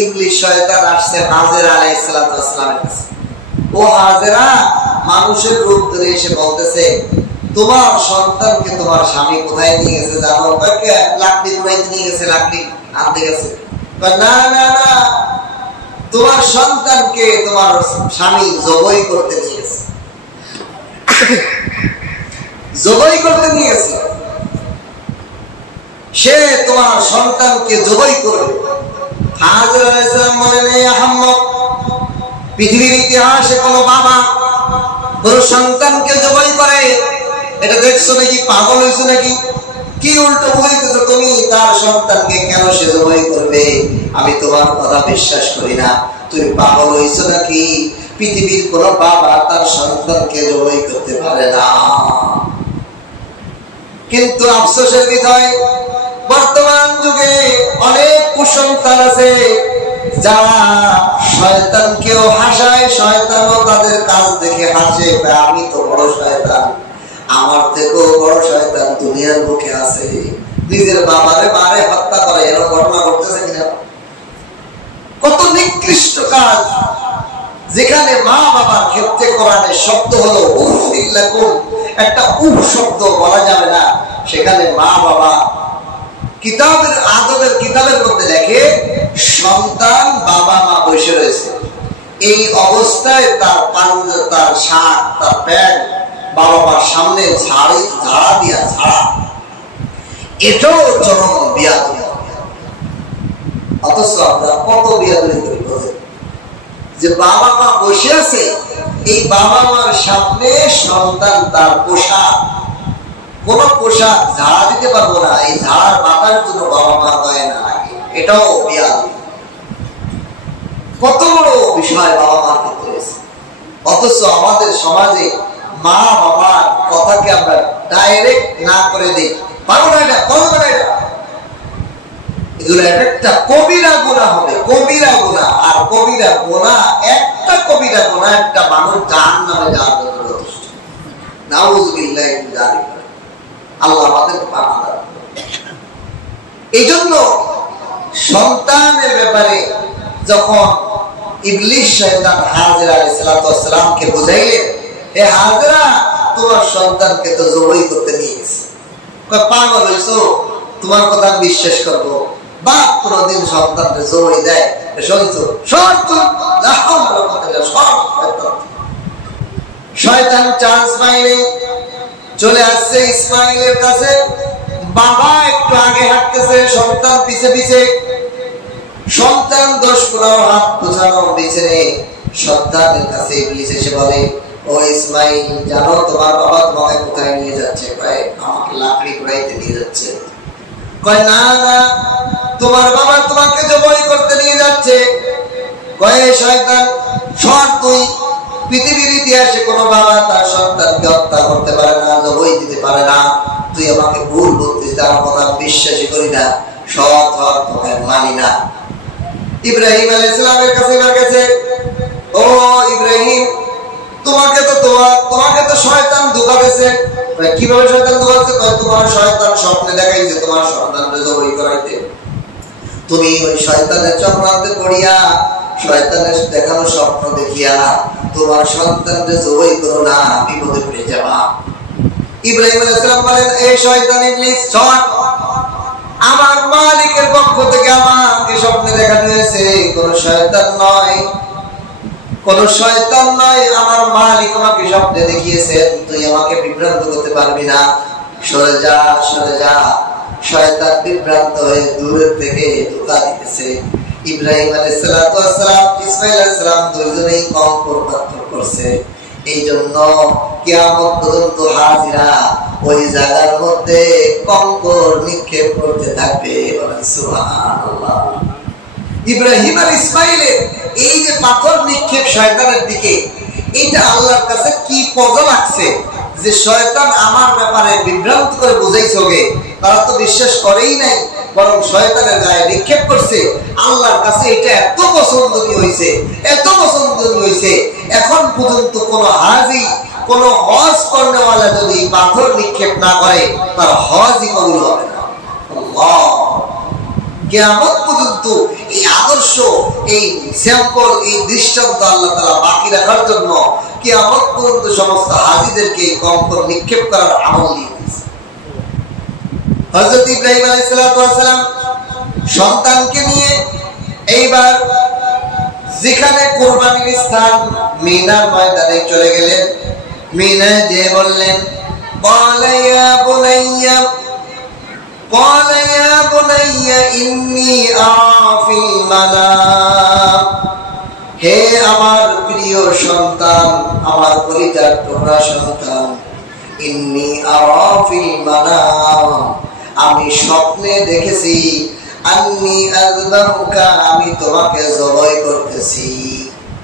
ইবলিস শয়তান আসছে হাজেরা আলাইহিস সালামের কাছে। ও হাজেরা মানুষের রূপ ধরে এসে বলতেছে, তোমার সন্তানকে তোমার স্বামী কোথায় নিয়ে গেছে জানো? লাকড়ি কুড়াইতে নিয়ে গেছে, লাকড়ি আনতে গেছে। না না না, তোমার সন্তানকে তোমার স্বামী জবাই করতে নিয়ে গেছে, জবাই করতে নিয়ে গেছে। সে তোমার সন্তানকে জবাই করবে। হাজেরা আলাইহিস সালাম বলেন, এই আহম্মক, পৃথিবীর ইতিহাসে কোনো বাবা কোন সন্তানকে জবাই করে এটা দেখছো নাকি? পাগল হয়েছো নাকি? কি উল্টো বুঝাইতেছো তুমি? তার সন্তানকে কেন সে জবাই করবে? আমি তোমার কথা বিশ্বাস করি না। তুমি পাগল হয়েছো নাকি? পৃথিবীর কোন বাবা তার সন্তানকে জবাই করতে পারে না। কিন্তু আফসোসের বিষয়, বর্তমান যুগে অনেক কুসন্তান আছে যারা শয়তানকেও হাসায়, শয়তানও তাদের কাজ দেখে হাসে। আমি তো বড় শয়তান, আমার থেকেও বড় শয়তান দুনিয়ার মুখে আছে। নিজের বাবারে মারে হত্যা করে, এরকম ঘটনা ঘটতেছে কিনা? কত নিকৃষ্ট কাজ, যেখানে মা বাবার ক্ষেত্রে কোরআনে শব্দ হলো উফ লাকুম, একটা উফ শব্দ বলা যাবে না। সেখানে মা বাবা কিতাবের আদবের কিতাবের মধ্যে লেখে সন্তান বাবা মা বসে রয়েছে, এই অবস্থায় তার পাঞ্জা, তার শাক, তার প্যান্ট বাবা মার সামনে ঝাড়া দিয়া ঝাড়া, এটাও চরম বিয়াদবি। অথচ আমরা কত বিয়াদবি করি যে বাবা মা বসে আছে, এই বাবা মার সামনে সন্তান তার পোশাক, কোন পোশাক ঝাড়া দিতে পারবো না, এই ঝাড়ার মাথার জন্য বাবা মা দেয় না আগে, এটাও বিয়াদবি। কত বড় বিষয় বাবা মার ক্ষেত্রে। অথচ আমাদের সমাজে মা বাবার কথাকে আমরা ডাইরেক্ট না করে দিই, পারবো না এটা, করবো না এটা। এগুলো একটা কবিরা গুনাহ হবে, কবিরা গুনাহ। আর কবিরা গুনাহ, একটা কবিরা গুনাহ একটা মানুষ জাহান্নামে যাওয়ার জন্য যথেষ্ট। নাউযুবিল্লাহি মিন যালিক। আল্লাহ আমাদেরকে পানা দান। এই জন্য সন্তানের ব্যাপারে যখন ইবলিস শয়তান হাজেরা আলাইহিস সালামকে বুঝাইলেন, হে হাজেরা, তোমার সন্তানকে তো জবাই করতে নিয়ে গেছে। পাগল হইছো? তোমার কথা আমি বিশ্বাস করবো? বাপ কোনদিন সন্তানকে জবাই দেয়? শয়তান চান্স পাইনি, চলে আসছে ইসমাইলের কাছে। বাবা একটু আগে হাঁটতেছে, সন্তান পিছে পিছে। সন্তান 10-15 হাত বোঝানো পিছনে সন্তানের কাছে ইবলিস এসে বলে, ও ইসমাইল, জানো তোমার বাবা তোমাকে কোথায় নিয়ে যাচ্ছে? কয়, আমাকে লাকড়ি কুড়াইতে নিয়ে যাচ্ছে। কয়, না না, তোমার বাবা তোমাকে জবাই করতে নিয়ে যাচ্ছে। কয়, শয়তান, সর তুই। পৃথিবীর ইতিহাসে কোনো বাবা তার সন্তানকে হত্যা করতে পারে না, জবাই দিতে পারে না। তুই আমাকে ভুল বলতিস, তার কথা বিশ্বাসই করি না, সৎ হক তোকে মানি না। ইব্রাহিম আলাইহিস সালামের কাছে গেছে, ও ইব্রাহিম, তোমাকে তো শয়তান ধোঁকা দিয়েছে। কিভাবে শয়তান ধোঁকা দিয়েছে? তোমার শয়তান স্বপ্নে দেখাইছে তোমার সন্তানকে জবাই করাইতে। তুমি ওই শয়তানের চক্রান্তে পড়িয়া, শয়তানের দেখানো স্বপ্ন দেখিয়া তোমার সন্তানকে জবাই করো না, বিপদে পড়ে যাবা। ইব্রাহিম আলাইহিস সালাম বলেন, এই শয়তান ইবলিস, চল, আমার মালিকের পক্ষ থেকে আমাকে স্বপ্নে দেখানো হয়েছে, কোন শয়তান নয়, কোন শয়তান নয়, আমার মালিক আমাকে স্বপ্নে দেখিয়েছেন। তুই আমাকে বিভ্রান্ত করতে পারবি না, সরে যা, সরে যা। শয়তান বিভ্রান্ত হয়ে দূরের থেকে ধোঁকা দিতেছে। ইব্রাহিম আলাইহিস সালাম, ইসমাঈল আলাইহিস সালাম দুইজনেই কঙ্কর পাথর করছে। এই জন্য কিয়ামত পর্যন্ত হাজিরা ওই জায়গার মধ্যে কঙ্কর নিক্ষেপ করতে থাকবে। সুবহানাল্লাহ। ইব্রাহিম আর ইসমাঈলের এই যে পাথর নিক্ষেপ শয়তানের দিকে, এটা আল্লাহর কাছে কি পজা লাগছে যে শয়তান আমার ব্যাপারে বিভ্রান্ত করে বুঝাইছে। তারা তো বিশ্বাস করেই নাই বরং শয়তানের গায়ে নিক্ষেপ করছে। আল্লাহর কাছে এটা এত পছন্দনীয় হয়েছে, এত পছন্দনীয় হয়েছে, এখন পর্যন্ত কোন হাজি, কোন হজ করনেওয়ালা যদি পাথর নিক্ষেপ না করে তার হজই কবুল হবে না। আল্লাহ, কিয়ামত পর্যন্ত এই আদর্শ, এই স্যাম্পল, এই দৃষ্টান্ত আল্লাহ তাআলা বাকি রাখার জন্য কিয়ামত পর্যন্ত সমস্ত হাজিদেরকে কঙ্কর নিক্ষেপ করার আমল দিয়ে দিয়েছে। হযরত ইব্রাহিম আলাইহিস সালাম সন্তানকে নিয়ে এইবার যেখানে কুরবানির স্থান মিনার ময়দানে চলে গেলেন। মিনায় যে বললেন, ক্বালা ইয়া বুনাইয়া قال يا بني إني أرى في المنام, হে আমার প্রিয় সন্তান, আমার পরিতার টুকরা সন্তান, ইন্নী আরা ফিল মানাম, আমি স্বপ্নে দেখেছি, আন্নী আযবাহুকা, আমি তোমাকে জবাই করতেছি।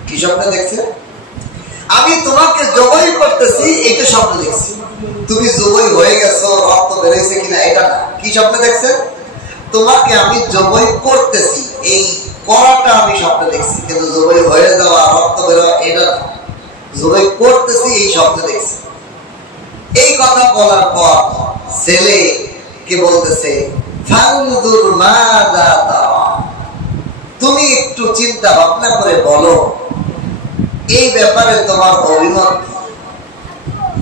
কি স্বপ্নে দেখছেন? আমি তোমাকে জবাই করতেছি, এটা স্বপ্নে দেখছি। তুমি জবাই হয়ে গেছো, রক্ত বেরিয়েছে কিনা এটা না। কি স্বপ্নে দেখছেন? তোমাকে আমি জবাই করতেছি, এই করাটা আমি স্বপ্নে দেখছি, কিন্তু জবাই হয়ে যাওয়া, রক্ত বেরোয়া এটা না। জবাই করতেছি এই স্বপ্নে দেখছি। এই কথা বলার পর ছেলে কে বলতেছে, ফানজুর মাযা তারা, তুমি একটু চিন্তা ভাবনা করে বলো এই ব্যাপারে তোমার অভিমত।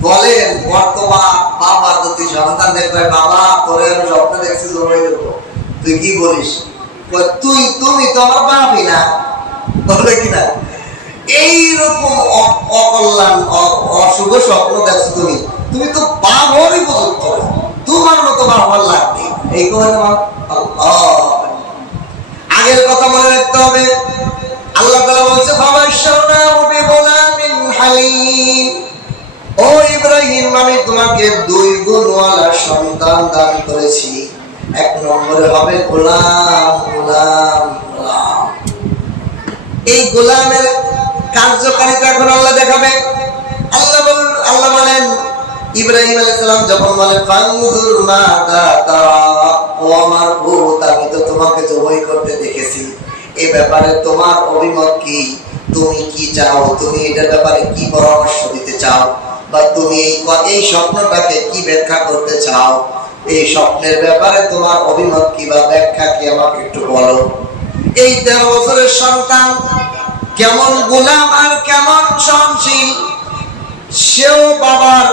বলেন, বর্তমান বাবা যদি সন্তান দেখবে, বাবা তোরে আমি স্বপ্নে দেখছি জবাই দেবো, তুই কি বলিস? তুমি তো আমার বাপই না, বলবে কিনা? এইরকম অকল্যাণ, অশুভ স্বপ্ন দেখছো তুমি, তুমি তো বাপ হওয়ারই উপযুক্ত, তোমার মতো বাপ হওয়ার লাগবে। এই কথা আগের কথা মনে রাখতে হবে। আল্লাহ তাআলা বলছে, ফাবাশশারনাহু বিগুলামিন হালিম, ও ইব্রাহিম, আমি তোমাকে 2 গুণওয়ালা সন্তান দান করেছি। 1 নম্বরে হবে গোলাম, গোলাম, গোলাম। এই গোলামের কার্যকারিতা এখন আল্লাহ দেখাবে। আল্লাহ বলেন, ইব্রাহিম আলাইহিস সালাম যখন বলে, ফানজুর মাযা তারা, ও আমার ভূত, আমি তো তোমাকে জবাই করতে দেখেছি, এই ব্যাপারে তোমার অভিমত কি? তুমি কি চাও? তুমি এটার ব্যাপারে কি পরামর্শ দিতে চাও? বা তুমি এই স্বপ্নটাকে কি ব্যাখ্যা করতে চাও? এই স্বপ্নের ব্যাপারে তোমার অভিমত কি বা ব্যাখ্যা কি, আমাকে একটু বলো। এই 13 বছরের সন্তান কেমন গোলাম আর কেমন সহনশীল। সেও বাবার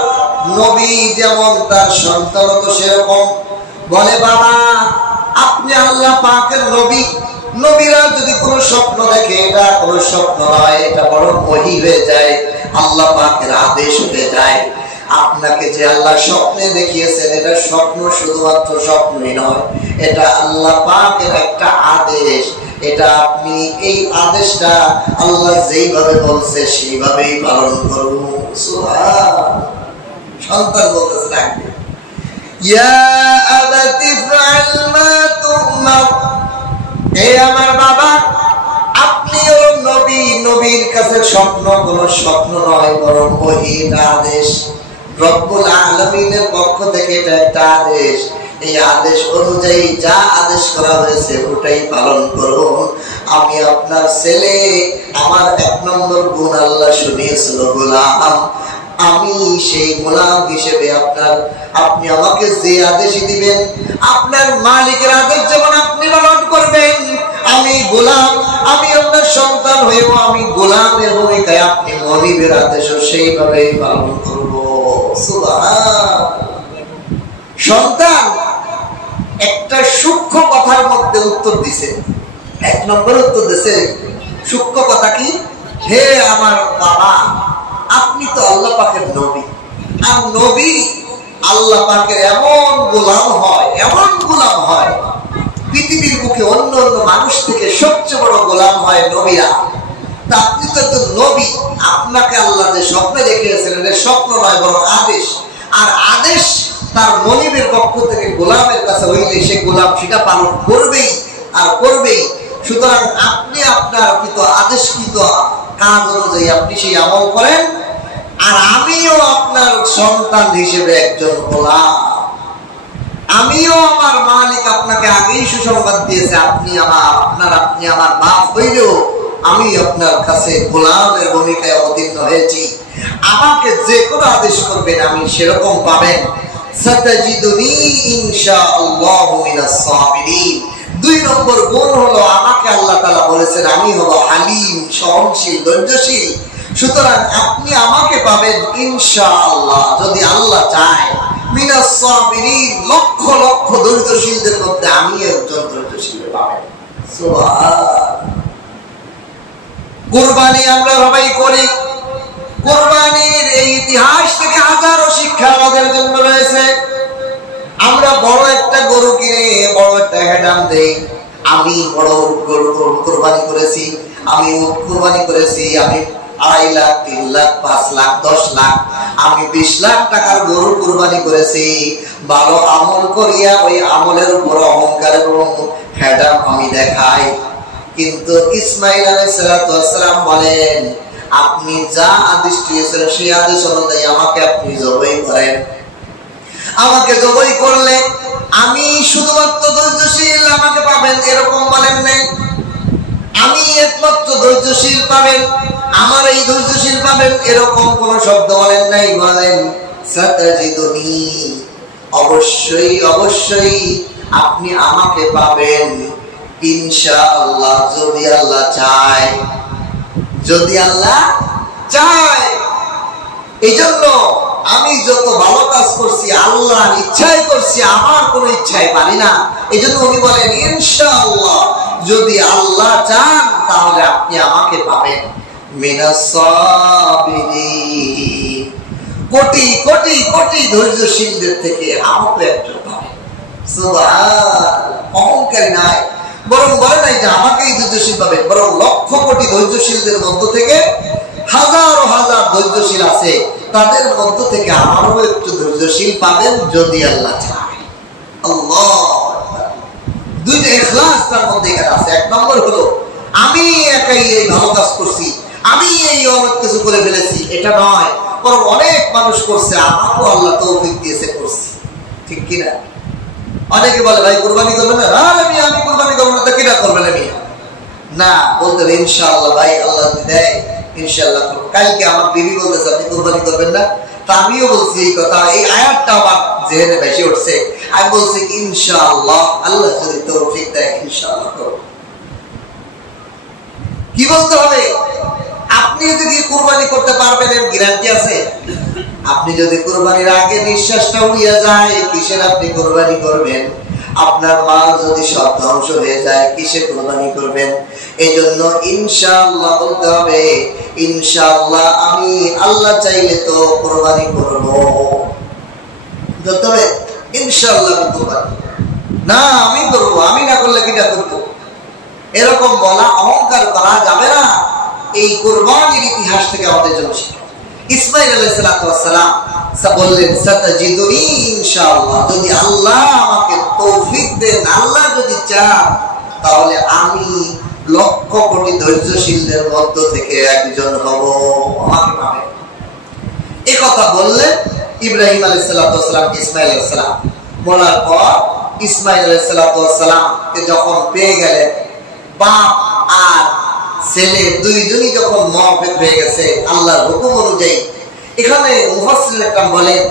নবী, যেমন তার সন্তান তো সেরকম। বলে, বাবা আপনি আল্লাহ পাকের নবী, নবীরা যদি কোনো স্বপ্ন দেখে এটা কোনো স্বপ্ন নয়, এটা বড় ওহী হয়ে যায়, আল্লাহ পাকের আদেশ হয়ে যায়। আপনাকে যে আল্লাহ স্বপ্নে দেখিয়েছেন, এটা স্বপ্ন শুধুমাত্র স্বপ্নই নয়, এটা আল্লাহ পাকের একটা আদেশ। এটা আপনি এই আদেশটা আল্লাহ যেইভাবে বলছে সেইভাবেই পালন করুন। সুবহানাল্লাহ। সন্তান বলতেছে, ডাকবে, ইয়া আবাতি ফাআল মা তুমার, হে আমার বাবা, আপনি হলেন নবী, নবীর কাছে স্বপ্ন কোনো স্বপ্ন নয়, বরং ওহীর আদেশ। রব্বুল আলামিনের পক্ষ থেকে এটা একটা আদেশ। এই আদেশ অনুযায়ী যা আদেশ করা হয়েছে ওটাই পালন করুন। আমি আপনার ছেলে, আমার 1 নম্বর গুণ আল্লাহ শুনিয়েছিল গোলাম। আমি সেই গোলাম হিসেবে আপনি আমাকে যে আদেশ দিবেন, আপনার মালিকের আদেশ যেমন আপনি পালন করবেন, আমি গোলাম, আমি আপনার সন্তান হয়েও আমি গোলামের ভূমিকায়, আপনি মনিবের আদেশও সেইভাবেই পালন করব। সুবহানাল্লাহ। সন্তান একটা সূক্ষ্ম কথার মধ্যে উত্তর দিছে। 1 নম্বর উত্তর দিছে, সূক্ষ্ম কথা কি? হে আমার বাবা, আপনি তো আল্লাহ পাকের নবী, আর নবী আল্লাহ পাকের এমন গোলাম হয়, এমন গোলাম হয়, পৃথিবীর বুকে অন্য অন্য মানুষ থেকে সবচেয়ে বড় গোলাম হয় নবীরা। তা আপনি তো একজন নবী, আপনাকে আল্লাহ যে স্বপ্নে দেখিয়েছেন, এটা স্বপ্ন নয় বরং আদেশ। আর আদেশ তার মনিবের পক্ষ থেকে গোলামের কাছে হইলে সে গোলাম সেটা পালন করবেই আর করবেই। সুতরাং আপনি আপনার কৃত আদেশকৃত কাজ অনুযায়ী আপনি সেই আমল করেন, আর আমিও আপনার সন্তান হিসেবে একজন গোলাম। আমিও আমার মালিক আপনাকে আগেই সুসংবাদ দিয়েছে, আপনি আমার বাপ হইলেও আমি আপনার কাছে গোলামের ভূমিকায় অবতীর্ণ হয়েছি। আমাকে যে কোনো আদেশ করবেন আমি সেরকম পাবেন। সাতাজিদুনি ইনশাআল্লাহু মিনাস সাবিরিন। 2 নম্বর গুণ হলো আমাকে আল্লাহ তাআলা বলেছেন আমি হব হালিম, সহনশীল, ধৈর্যশীল। সুতরাং আপনি আমাকে পাবেন ইনশাআল্লাহ, যদি আল্লাহ চায়, মিনাস সাবিরিন, লক্ষ লক্ষ ধৈর্যশীলদের মধ্যে আমি একজন ধৈর্যশীল পাবেন। সুবহান। কুরবানি আমরা সবাই করি। কুরবানির এই ইতিহাস থেকে হাজারো শিক্ষা আমাদের জন্য রয়েছে। আমরা বড় একটা গরু কিনে বড় একটা হেডাম দেই। আমি বড় গরু কুরবানি করেছি, আমি উট কুরবানি করেছি, আমি 2.5 লাখ, 3 লাখ, 5 লাখ, 10 লাখ, আমি 20 লাখ টাকার গরু কুরবানি করেছি। ভালো আমল করিয়া ওই আমলের উপর অহংকারের হেডাম আমি দেখাই। কিন্তু ইসমাইল আলাইহিস সালাম বলেন আপনি যা আদেশ দিয়েছেন সেই আদেশ অনুযায়ী আমাকে আপনি জবাই করেন। আমাকে জবাই করলে আমি শুধুমাত্র ধৈর্যশীল আমাকে পাবেন এরকম বলেন নাই। আমি একমাত্র ধৈর্যশীল পাবেন, আমার এই ধৈর্যশীল পাবেন এরকম কোন শব্দ বলেন নাই। বলেন সাতাজিদুনি, অবশ্যই অবশ্যই আপনি আমাকে পাবেন ইনশাআল্লাহ, যদি আল্লাহ চায়, যদি আল্লাহ চায়। এই জন্য আমি যত ভালো কাজ করছি আল্লাহর ইচ্ছায় করছি, আমার কোন ইচ্ছায় পারি না। এই জন্য উনি বলেন ইনশাআল্লাহ, যদি আল্লাহ চান তাহলে আপনি আমাকে পাবেন মিনাস সাবিরিন। কোটি কোটি কোটি ধৈর্যশীলদের থেকে আমাকে একজন পাবেন। সুবহান। অহংকারী নাই, বরং বলে নাই যে আমাকেই ধৈর্যশীল পাবেন, বরং লক্ষ কোটি ধৈর্যশীলদের মধ্য থেকে হাজার হাজার ধৈর্যশীল আছে, তাদের মধ্য থেকে আমারও একটু ধৈর্যশীল পাবেন যদি আল্লাহ চায়। আল্লাহ। 2টা ইখলাস তার মধ্যে আছে। 1 নম্বর হলো আমি একাই এই ভালো কাজ করছি, আমি এই অনেক কিছু করে ফেলেছি, এটা নয়, বরং অনেক মানুষ করছে, আমাকেও আল্লাহ তৌফিক দিয়েছে করছি। ঠিক কিনা? অনেকে বলে ভাই কুরবানি করবেন না, আমি কুরবানি করবো না, তা কিনা করবেন আমি না, বলতে ইনশাআল্লাহ ভাই আল্লাহ যদি দেয় ইনশাআল্লাহ করব। কালকে আমার বিবি বলতেছে আপনি কুরবানি করবেন না, তা আমিও বলছি এই কথা, এই আয়াতটা আমার জেহেনে ভেসে উঠছে। আমি বলছি ইনশাআল্লাহ, আল্লাহ যদি তৌফিক দেয় ইনশাআল্লাহ করব। কি বলতে হবে? আপনি যদি কুরবানি করতে পারবেন এর গ্যারান্টি আছে? আপনি যদি কুরবানির আগে নিঃশ্বাসটা উড়িয়ে যায়, কিসের আপনি কুরবানি করবেন? আপনার মাল যদি সব ধ্বংস হয়ে যায়, কিসে কুরবানি করবেন? এই জন্য ইনশাআল্লাহ বলতে হবে, ইনশাআল্লাহ আমি আল্লাহ চাইলে তো কুরবানি করব। তবে ইনশাআল্লাহ আমি কুরবানি না, আমি করব, আমি না করলে কিটা করব, এরকম বলা অহংকার করা যাবে না। এই কুরবানির ইতিহাস থেকে আমাদের জন্য শিক্ষা। ইসমাইল আলাইহিস সালাম বললেন সাতাজিদুনি ইনশাআল্লাহ, যদি আল্লাহ আমাকে তৌফিক দেন, আল্লাহ যদি চান, তাহলে আমি লক্ষ কোটি ধৈর্যশীলদের মধ্য থেকে একজন হব, আমাকে পাবেন। এই কথা বললেন ইব্রাহিম আলাইহিস সালাম ইসমাইল আলাইহিস সালাম। বলার পর ইসমাইল আলাইহিস সালামকে যখন পেয়ে গেলেন, বাপ আর ছেলে দুইজনই যখন মুওয়াফিক হয়ে গেছে আল্লাহর হুকুম অনুযায়ী, এখানে মুফাসসির একরাম বলেন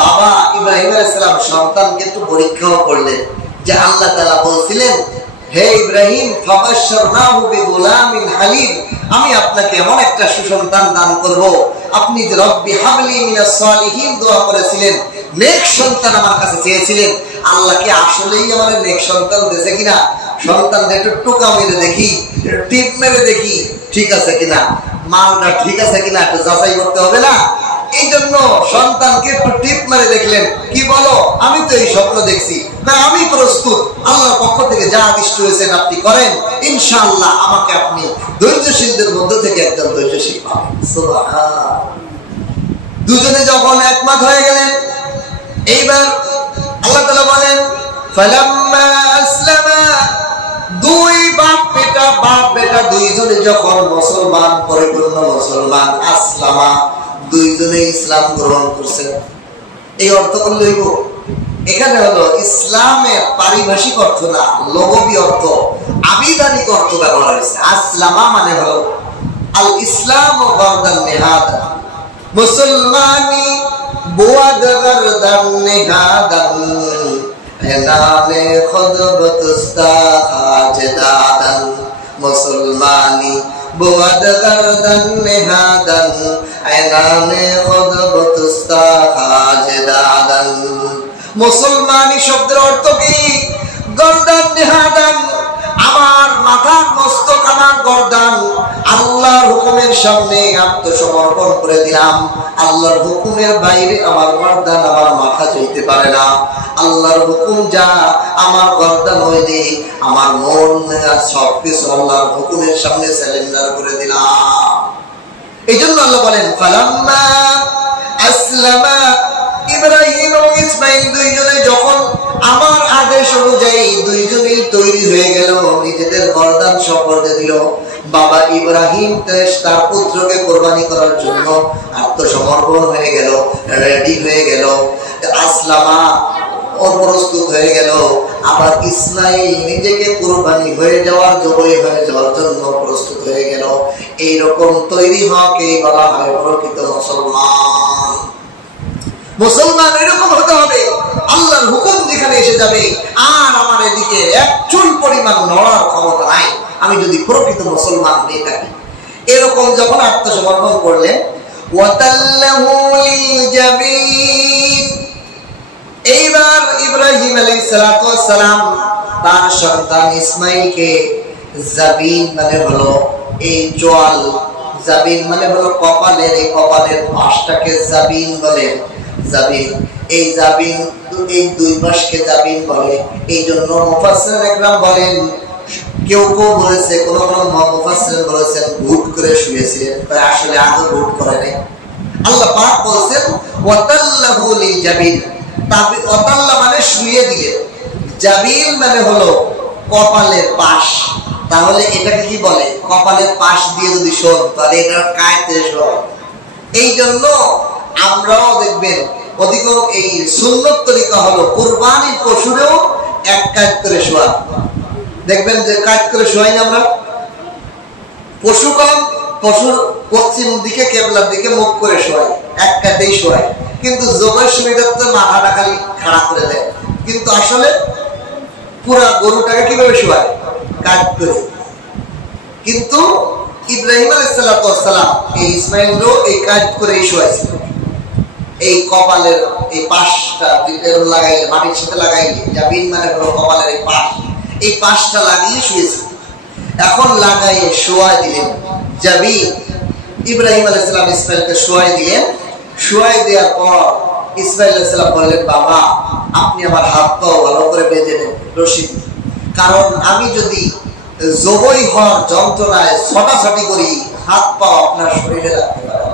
বাবা ইব্রাহিম আলাইহিস সালাম সন্তানকে একটু পরীক্ষাও করলেন, যে আল্লাহ তাআলা বলছিলেন হে ইব্রাহিম ফাবাশশারনাহু বিগুলামিন হালিম, আমি আপনাকে এমন একটা সুসন্তান দান করব। আপনি যে রব্বি হাবলি মিনাস সালিহিন দোয়া করেছিলেন, নেক সন্তান আমার কাছে চেয়েছিলেন, আল্লাহ কি আসলেই আমার নেক সন্তান দিয়েছে কিনা? সন্তানদের একটু টোকা মেরে দেখি, টিপ মেরে দেখি ঠিক আছে কিনা, মালটা ঠিক আছে কিনা একটু যাচাই করতে হবে না? এই জন্য সন্তানকে একটু টিপ মেরে দেখলেন, কি বলো? আমি তো এই স্বপ্ন দেখছি, না আমি প্রস্তুত, আল্লাহর পক্ষ থেকে যা আদিষ্ট হয়েছেন আপনি করেন, ইনশাআল্লাহ আমাকে আপনি ধৈর্যশীলদের মধ্য থেকে একজন ধৈর্যশীল পাবেন। সুবহান। দুজনে যখন একমত হয়ে গেলেন, এইবার আল্লাহ তাআলা বলেন ফালাম্মা আসলামা, দুই বাপ বেটা দুইজনে যখন মুসলমান, পরিপূর্ণ মুসলমান, আসলামা, দুইজনে ইসলাম গ্রহণ করছেন। এই অর্থ করলে হইব এখানে হলো ইসলামের পারিভাষিক অর্থ না, লঘবী অর্থ, আবিধানিক অর্থ ব্যবহার হয়েছে। আসলামা মানে হলো আল ইসলাম ও গর্দান নেহাদা, মুসলমানি বুয়াদ গর্দান নেহাদান, এনানে খুদ বতুস্তা হাজদাদান, মুসলমানি বুয়াদ গর্দান নেহাদান, এনানে খুদ বতুস্তা হাজদাদান। মুসলমানি শব্দের অর্থ কি? গর্দান নেহাদান, আমার মাথার মস্তক, আমার গর্দান আল্লাহর হুকুমের সামনে আত্মসমর্পণ করে দিলাম। আল্লাহর হুকুমের বাইরে আমার গর্দান, আমার মাথা চাইতে পারে না। আল্লাহর হুকুম যা, আমার গর্দান হইলে আমার মন সবকিছু আল্লাহর হুকুমের সামনে সারেন্ডার করে দিলাম। এই জন্য আল্লাহ বলেন ফালাম্মা আসলামা, ইব্রাহিম এবং ইসমাইল দুইজনে যখন আমার আদেশ অনুযায়ী দুইজনেই তৈরি হয়ে গেল, নিজেদের গর্দান সপর্দে দিল। বাবা ইব্রাহিম তার পুত্রকে কোরবানি করার জন্য আত্মসমর্পণ হয়ে গেল, রেডি হয়ে গেল, আসলামা প্রস্তুত হয়ে গেল। আবার ইসমাইল নিজেকে কোরবানি হয়ে যাওয়ার, জবাই হয়ে যাওয়ার জন্য প্রস্তুত হয়ে গেল। এইরকম তৈরি হওয়াকে বলা হয় প্রকৃত মুসলমান। মুসলমান এরকম হতে হবে, আল্লাহর হুকুম যেখানে এসে যাবে আর আমার এদিকে এক চুল পরিমাণ নড়ার ক্ষমতা নাই, আমি যদি প্রকৃত মুসলমান হয়ে থাকি। এরকম যখন আত্মসমর্পণ করলেন, ওয়াতাল্লাহু লিলজাবিন, এইবার ইব্রাহিম আলাইহিস সালাতু ওয়াস সালাম তার সন্তান ইসমাইলকে জাবিন মানে হলো এই জোয়াল, জাবিন মানে হলো কপালের, এই কপালের পাশটাকে জাবিন বলে। জাবিন, এই জাবিন, এই দুই পাশকে জাবিন বলে। এই জন্য মুফাসসির একরাম বলেন, কেউ কেউ বলেছে, কোন কোন মুফাসসির বলেছেন ভুট করে শুয়েছিলেন, আসলে আদৌ ভুট করে নাই। আল্লাহ পাক বলেছেন ওয়াতাল্লাহু লিলজাবিন, ওয়াতাল্লা মানে শুয়ে দিলেন, জাবিন মানে হলো কপালের পাশ। তাহলে এটাকে কি বলে? কপালের পাশ দিয়ে যদি শোন, তাহলে এটা কায়তে শোন। এই জন্য আমরাও দেখবেন অধিক এই সুন্নত তরিকা হলো কুরবানির পশুরেও এক কাজ করে শোয়া। দেখবেন যে কাজ করে শোয়াই না আমরা, পশু কম, পশুর পশ্চিম দিকে কেবলার দিকে মুখ করে শোয়াই, এক কাজেই শোয়াই। কিন্তু জবের সুবিধাতে মাথাটা খালি খাড়া করে দেয়, কিন্তু আসলে পুরা গরুটাকে কিভাবে শোয়ায়? কাজ করে। কিন্তু ইব্রাহিম আলাইহিস সালাতু ওয়াস সালাম এই ইসমাইলও এই কাজ করেই শোয়াইছিল। এই কপালের এই পাশটা লাগাইলে, মাটির সাথে লাগাইলে, জাবিন মানে হলো কপালের এই পাশ, এই পাশটা লাগিয়ে শুয়েছে। এখন লাগাইয়ে শোয়াই দিলেন জাবিন। ইব্রাহিম আলাইহিস সালাম ইসমাইলকে শোয়াই দিলেন। শোয়াই দেওয়ার পর ইসমাইল আলাইহিস সালাম বললেন, বাবা আপনি আমার হাত পাও ভালো করে বেঁধে নেন রশি, কারণ আমি যদি জবই হওয়ার যন্ত্রণায় ছটাছটি করি, হাত পাও আপনার শরীরে লাগতে পারে।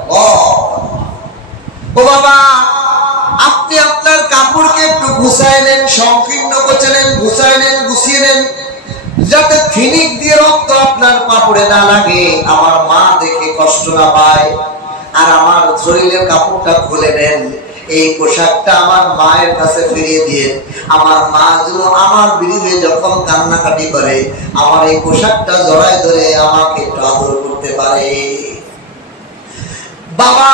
ও বাবা, আপনি আপনার কাপড়কে একটু গুছায় নেন, সংকীর্ণ করছে নেন, গুছায় নেন, গুছিয়ে নেন, যাতে ফিনিক দিয়ে রক্ত আপনার কাপড়ে না লাগে, আমার মা দেখে কষ্ট না পায়। আর আমার শরীরের কাপড়টা খুলে নেন, এই পোশাকটা আমার মায়ের কাছে ফিরিয়ে দিয়ে, আমার মা যেন আমার বিরুদ্ধে যখন কান্নাকাটি করে, আমার এই পোশাকটা জড়ায় ধরে আমাকে একটু আদর করতে পারে। বাবা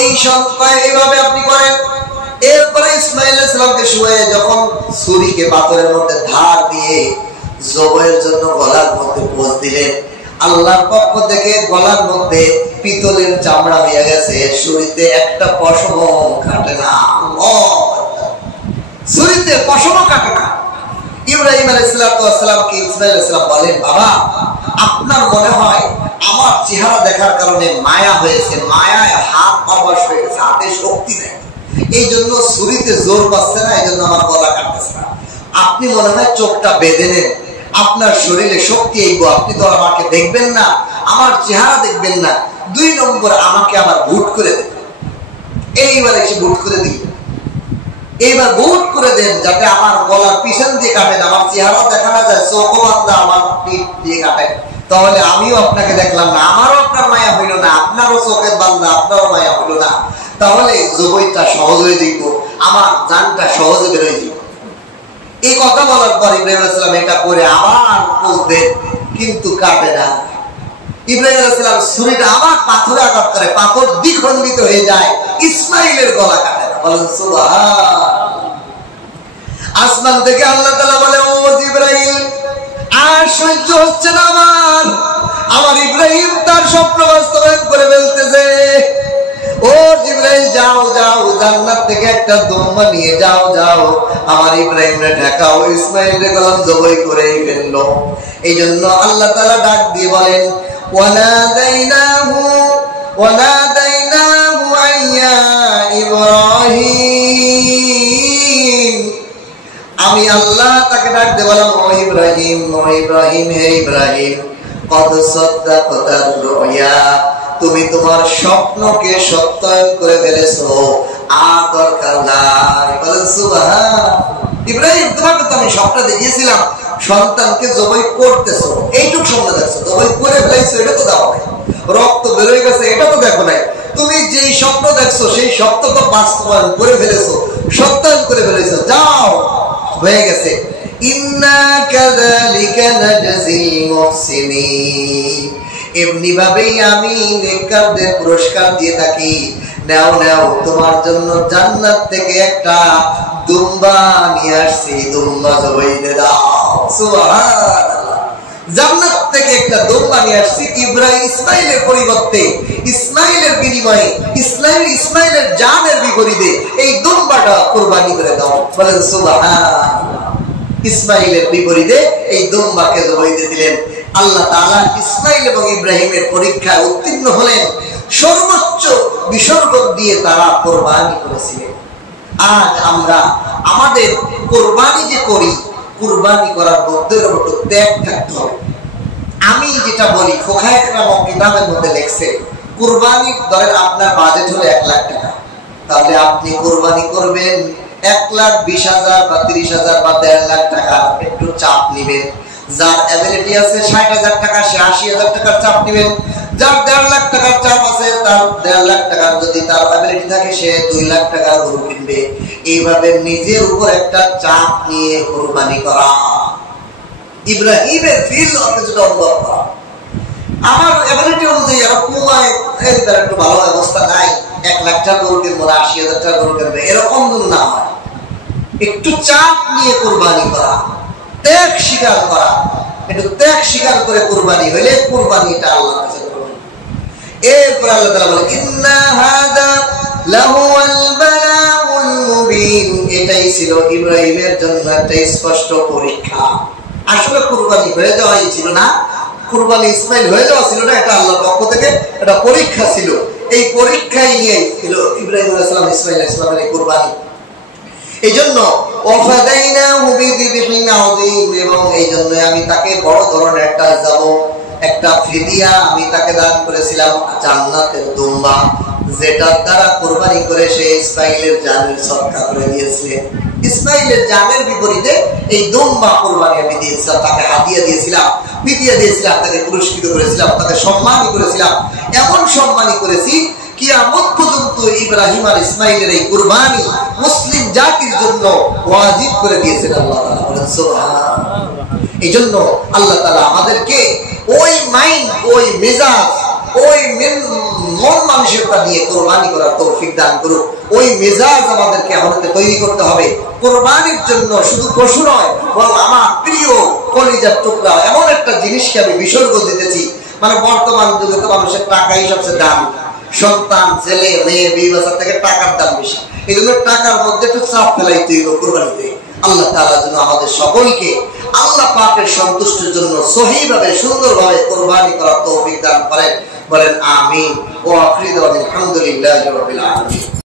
এই সংখ্যায় এইভাবে আপনি করেন। এরপরে ইসমাইল আলাইহিস সালামকে শুয়ে যখন ছুরিকে পাথরের মধ্যে ধার দিয়ে জবাইয়ের জন্য গলার মধ্যে পোঁছ দিলেন, আল্লাহর পক্ষ থেকে গলার মধ্যে পিতলের চামড়া হয়ে গেছে, ছুরিতে একটা পশমও কাটে না। ছুরিতে পশমও কাটে না। ইব্রাহিম আলাইহিস সালামকে ইসমাইল আলাইহিস সালাম বলেন, বাবা আপনার মনে হয় আমার চেহারা দেখার কারণে মায়া হয়েছে, মায়ায় হাত অবশ হয়ে গেছে, হাতে শক্তি নেই, এই জন্য ছুরিতে জোর পাচ্ছে না, এই জন্য আমার গলা কাটতেছে না। আপনি মনে হয় চোখটা বেঁধে নেন, আপনার শরীরে শক্তি এই গো, আপনি তো আমাকে দেখবেন না, আমার চেহারা দেখবেন না। 2 নম্বর আমাকে আবার বুট করে দেন। এইবার এসে বুট করে দিই, এইবার বুট করে দেন যাতে আমার গলার পিছন দিয়ে কাটেন, আমার চেহারা দেখা না যায়, চোখও বান্ধা আমার পিঠ দিয়ে কাটেন, তাহলে আমিও আপনাকে দেখলাম না, আমারও আপনার মায়া হইল না, আপনারও চোখের বান্ধা, আপনারও মায়া হইল না, তাহলে জবইটা সহজ হয়ে দেখবো, আমার জানটা সহজে বেরোয় যাবে। এই কথা বলার পর ইব্রাহিম আলাইহিস সালাম এটা করে আবার পোজ দেন, কিন্তু কাটে না। ইব্রাহিম আলাইহিস সালাম ছুরিটা আবার পাথরে আঘাত করে, পাথর দ্বিখণ্ডিত হয়ে যায়, ইসমাইলের গলা কাটে না। বলেন সুবহান। আসমান থেকে আল্লাহ তাআলা বলে, ও জিবরাইল, আর সহ্য হচ্ছে না আমার ইব্রাহিম তার স্বপ্ন বাস্তবায়ন করে ফেলতেছে। ও জিবরাইল, যাও যাও, জান্নাত থেকে একটা দুম্বা নিয়ে যাও, যাও আমার ইব্রাহিমরে ঢাকাও, ইসমাইলের গলা জবাই করে ফেললো। এই জন্য আল্লাহ তাআলা ডাক দিয়ে বলেন, ওয়ানাদাইনাহু আইয়া ইব্রাহিম। আমি আল্লাহ তাকে ডাক দিয়ে বললাম, ও ইব্রাহিম, ও ইব্রাহিম, হে ইব্রাহিম, কদ সাদ্দাকতার রুয়া, তুমি তোমার স্বপ্নকে সত্যায়ন করে ফেলেছো, আর দরকার নাই। বলেন সুবহান। ইব্রাহিম, তোমাকে তো আমি স্বপ্ন দেখিয়েছিলাম সন্তানকে জবাই করতেছো, এইটুক স্বপ্ন দেখছো, জবাই করে ফেলেছো, এটা তো দাও নাই। রক্ত বেরোয় গেছে, এটা তো দেখো নাই। তুমি যেই স্বপ্ন দেখছো সেই স্বপ্ন তো বাস্তবায়ন করে ফেলেছো, সত্যায়ন করে ফেলেছো, যাও, হয়ে গেছে। ইন্না কাযালিকা নাজজিল মুহসিনিন, এমনি ভাবেই আমি নেককারদের পুরস্কার দিয়ে থাকি। নাও নাও, তোমার জন্য জান্নাত থেকে একটা দুম্বা নিয়ে আসছি, দুম্বা জবাই দিয়ে দাও। সুবহানাল্লাহ। জান্নাত থেকে একটা দুম্বা নিয়ে আসছি ইব্রাহিম ইসমাইলের পরিবর্তে, ইসমাইলের বিনিময়ে, ইসমাইলের জানের বিপরীতে এই দুম্বাটা কুরবানি করে দাও। বলেন সুবহানাল্লাহ। ইসমাইলের বিপরীতে এই দুম্বাকে জবাই দিয়ে দিলেন। আল্লাহ তাআলা ইসমাইল এবং ইব্রাহিমের পরীক্ষায় উত্তীর্ণ হলেন, সর্বোচ্চ বিসর্গ দিয়ে তারা কুরবানি করেছিলেন। আজ আমরা আমাদের কুরবানি যে করি, কুরবানি করার মধ্যে একটু ত্যাগ থাকতে হবে। আমি যেটা বলি, ফোকায়ে কেরাম কিতাবের মধ্যে লেখছে, কুরবানির ধরেন আপনার বাজেট হলো 1 লাখ টাকা, তাহলে আপনি কুরবানি করবেন 1,20,000 বা 30,000 বা 1.5 লাখ টাকা, একটু চাপ নিবেন। যার অ্যাবিলিটি আছে 60,000 টাকা, সে 80,000 টাকার চাপ নিবেন। যার 1.5 লাখ টাকার চাপ আছে, তার 1.5 লাখ টাকার যদি তার অ্যাবিলিটি থাকে, সে 2 লাখ টাকার গরু কিনবে। এইভাবে নিজের উপর একটা চাপ নিয়ে কুরবানি করা, ইব্রাহিমের ফিল কিছুটা অনুভব করা। আমার অ্যাবিলিটি অনুযায়ী এরকম একটু ভালো অবস্থা নাই, 1 লাখ টাকার গরু কিনবো, 80,000 টাকার গরু কিনবে, এরকম যেন না হয়। একটু চাপ নিয়ে কুরবানি করা, ত্যাগ স্বীকার করা, একটু ত্যাগ স্বীকার করে কুরবানি হইলে কুরবানিটা আল্লাহর কাছে করবেন। এরপর আল্লাহ তাআলা বলেন, ইন্না হাদা লাহুয়াল বালাউল মুবিন, এটাই ছিল ইব্রাহিমের জন্য একটা স্পষ্ট পরীক্ষা। আসলে কুরবানি হয়ে যাওয়াই ছিল না, কুরবানি ইসমাইল হয়ে যাওয়া ছিল না, এটা আল্লাহর পক্ষ থেকে একটা পরীক্ষা ছিল। এই পরীক্ষাই নিয়ে ছিল ইব্রাহিম আলাইহিস সালাম, ইসমাইল আলাইহিস সালামের এই কুরবানি। এই জন্য এবং এই জন্য আমি তাকে বড় ধরনের একটা ফিদিয়া আমি তাকে দান করেছিলাম, জান্নাতের দুম্বা, যেটার দ্বারা কুরবানি করে সে ইসমাইলের জানের সদকা করে দিয়েছে। ইসমাইলের জানের বিপরীতে এই দুম্বা কুরবানি আমি দিয়েছিলাম, তাকে হাদিয়া দিয়েছিলাম, ফিদিয়া দিয়েছিলাম, তাকে পুরস্কৃত করেছিলাম, তাকে সম্মানী করেছিলাম। এমন সম্মানী করেছি কিয়ামত পর্যন্ত ইব্রাহিম আর ইসমাইলের এই কুরবানি মুসলিম জাতির জন্য ওয়াজিব করে দিয়েছেন আল্লাহ তাআলা। বলেন সুবহানাল্লাহ। এই জন্য আল্লাহ তাআলা আমাদেরকে ওই মাইন্ড, ওই মেজাজ, ওই মন মানসিকতা দিয়ে কুরবানি করার তৌফিক দান করুন। ওই মেজাজ আমাদেরকে তৈরি করতে হবে কুরবানির জন্য। শুধু পশু নয়, বরং আমার প্রিয় কলিজার টুকরা এমন একটা জিনিসকে আমি বিসর্গ দিতেছি। মানে বর্তমান যুগে তো মানুষের টাকাই সবচেয়ে দাম, সন্তান, ছেলে, মেয়ে, বিয়ে বাচ্চা থেকে টাকার দাম বেশি। এই জন্য টাকার মধ্যে একটু চাপ ফেলাইতে হইব কুরবানিতে। আল্লাহ তাআলা যেন আমাদের সকলকে আল্লাহ পাকের সন্তুষ্টির জন্য সহিভাবে, সুন্দরভাবে কুরবানি করার তৌফিক দান করেন। বলেন আমিন। ওয়া আখিরু দাওয়ানা আলহামদুলিল্লাহি রাব্বিল আলামিন।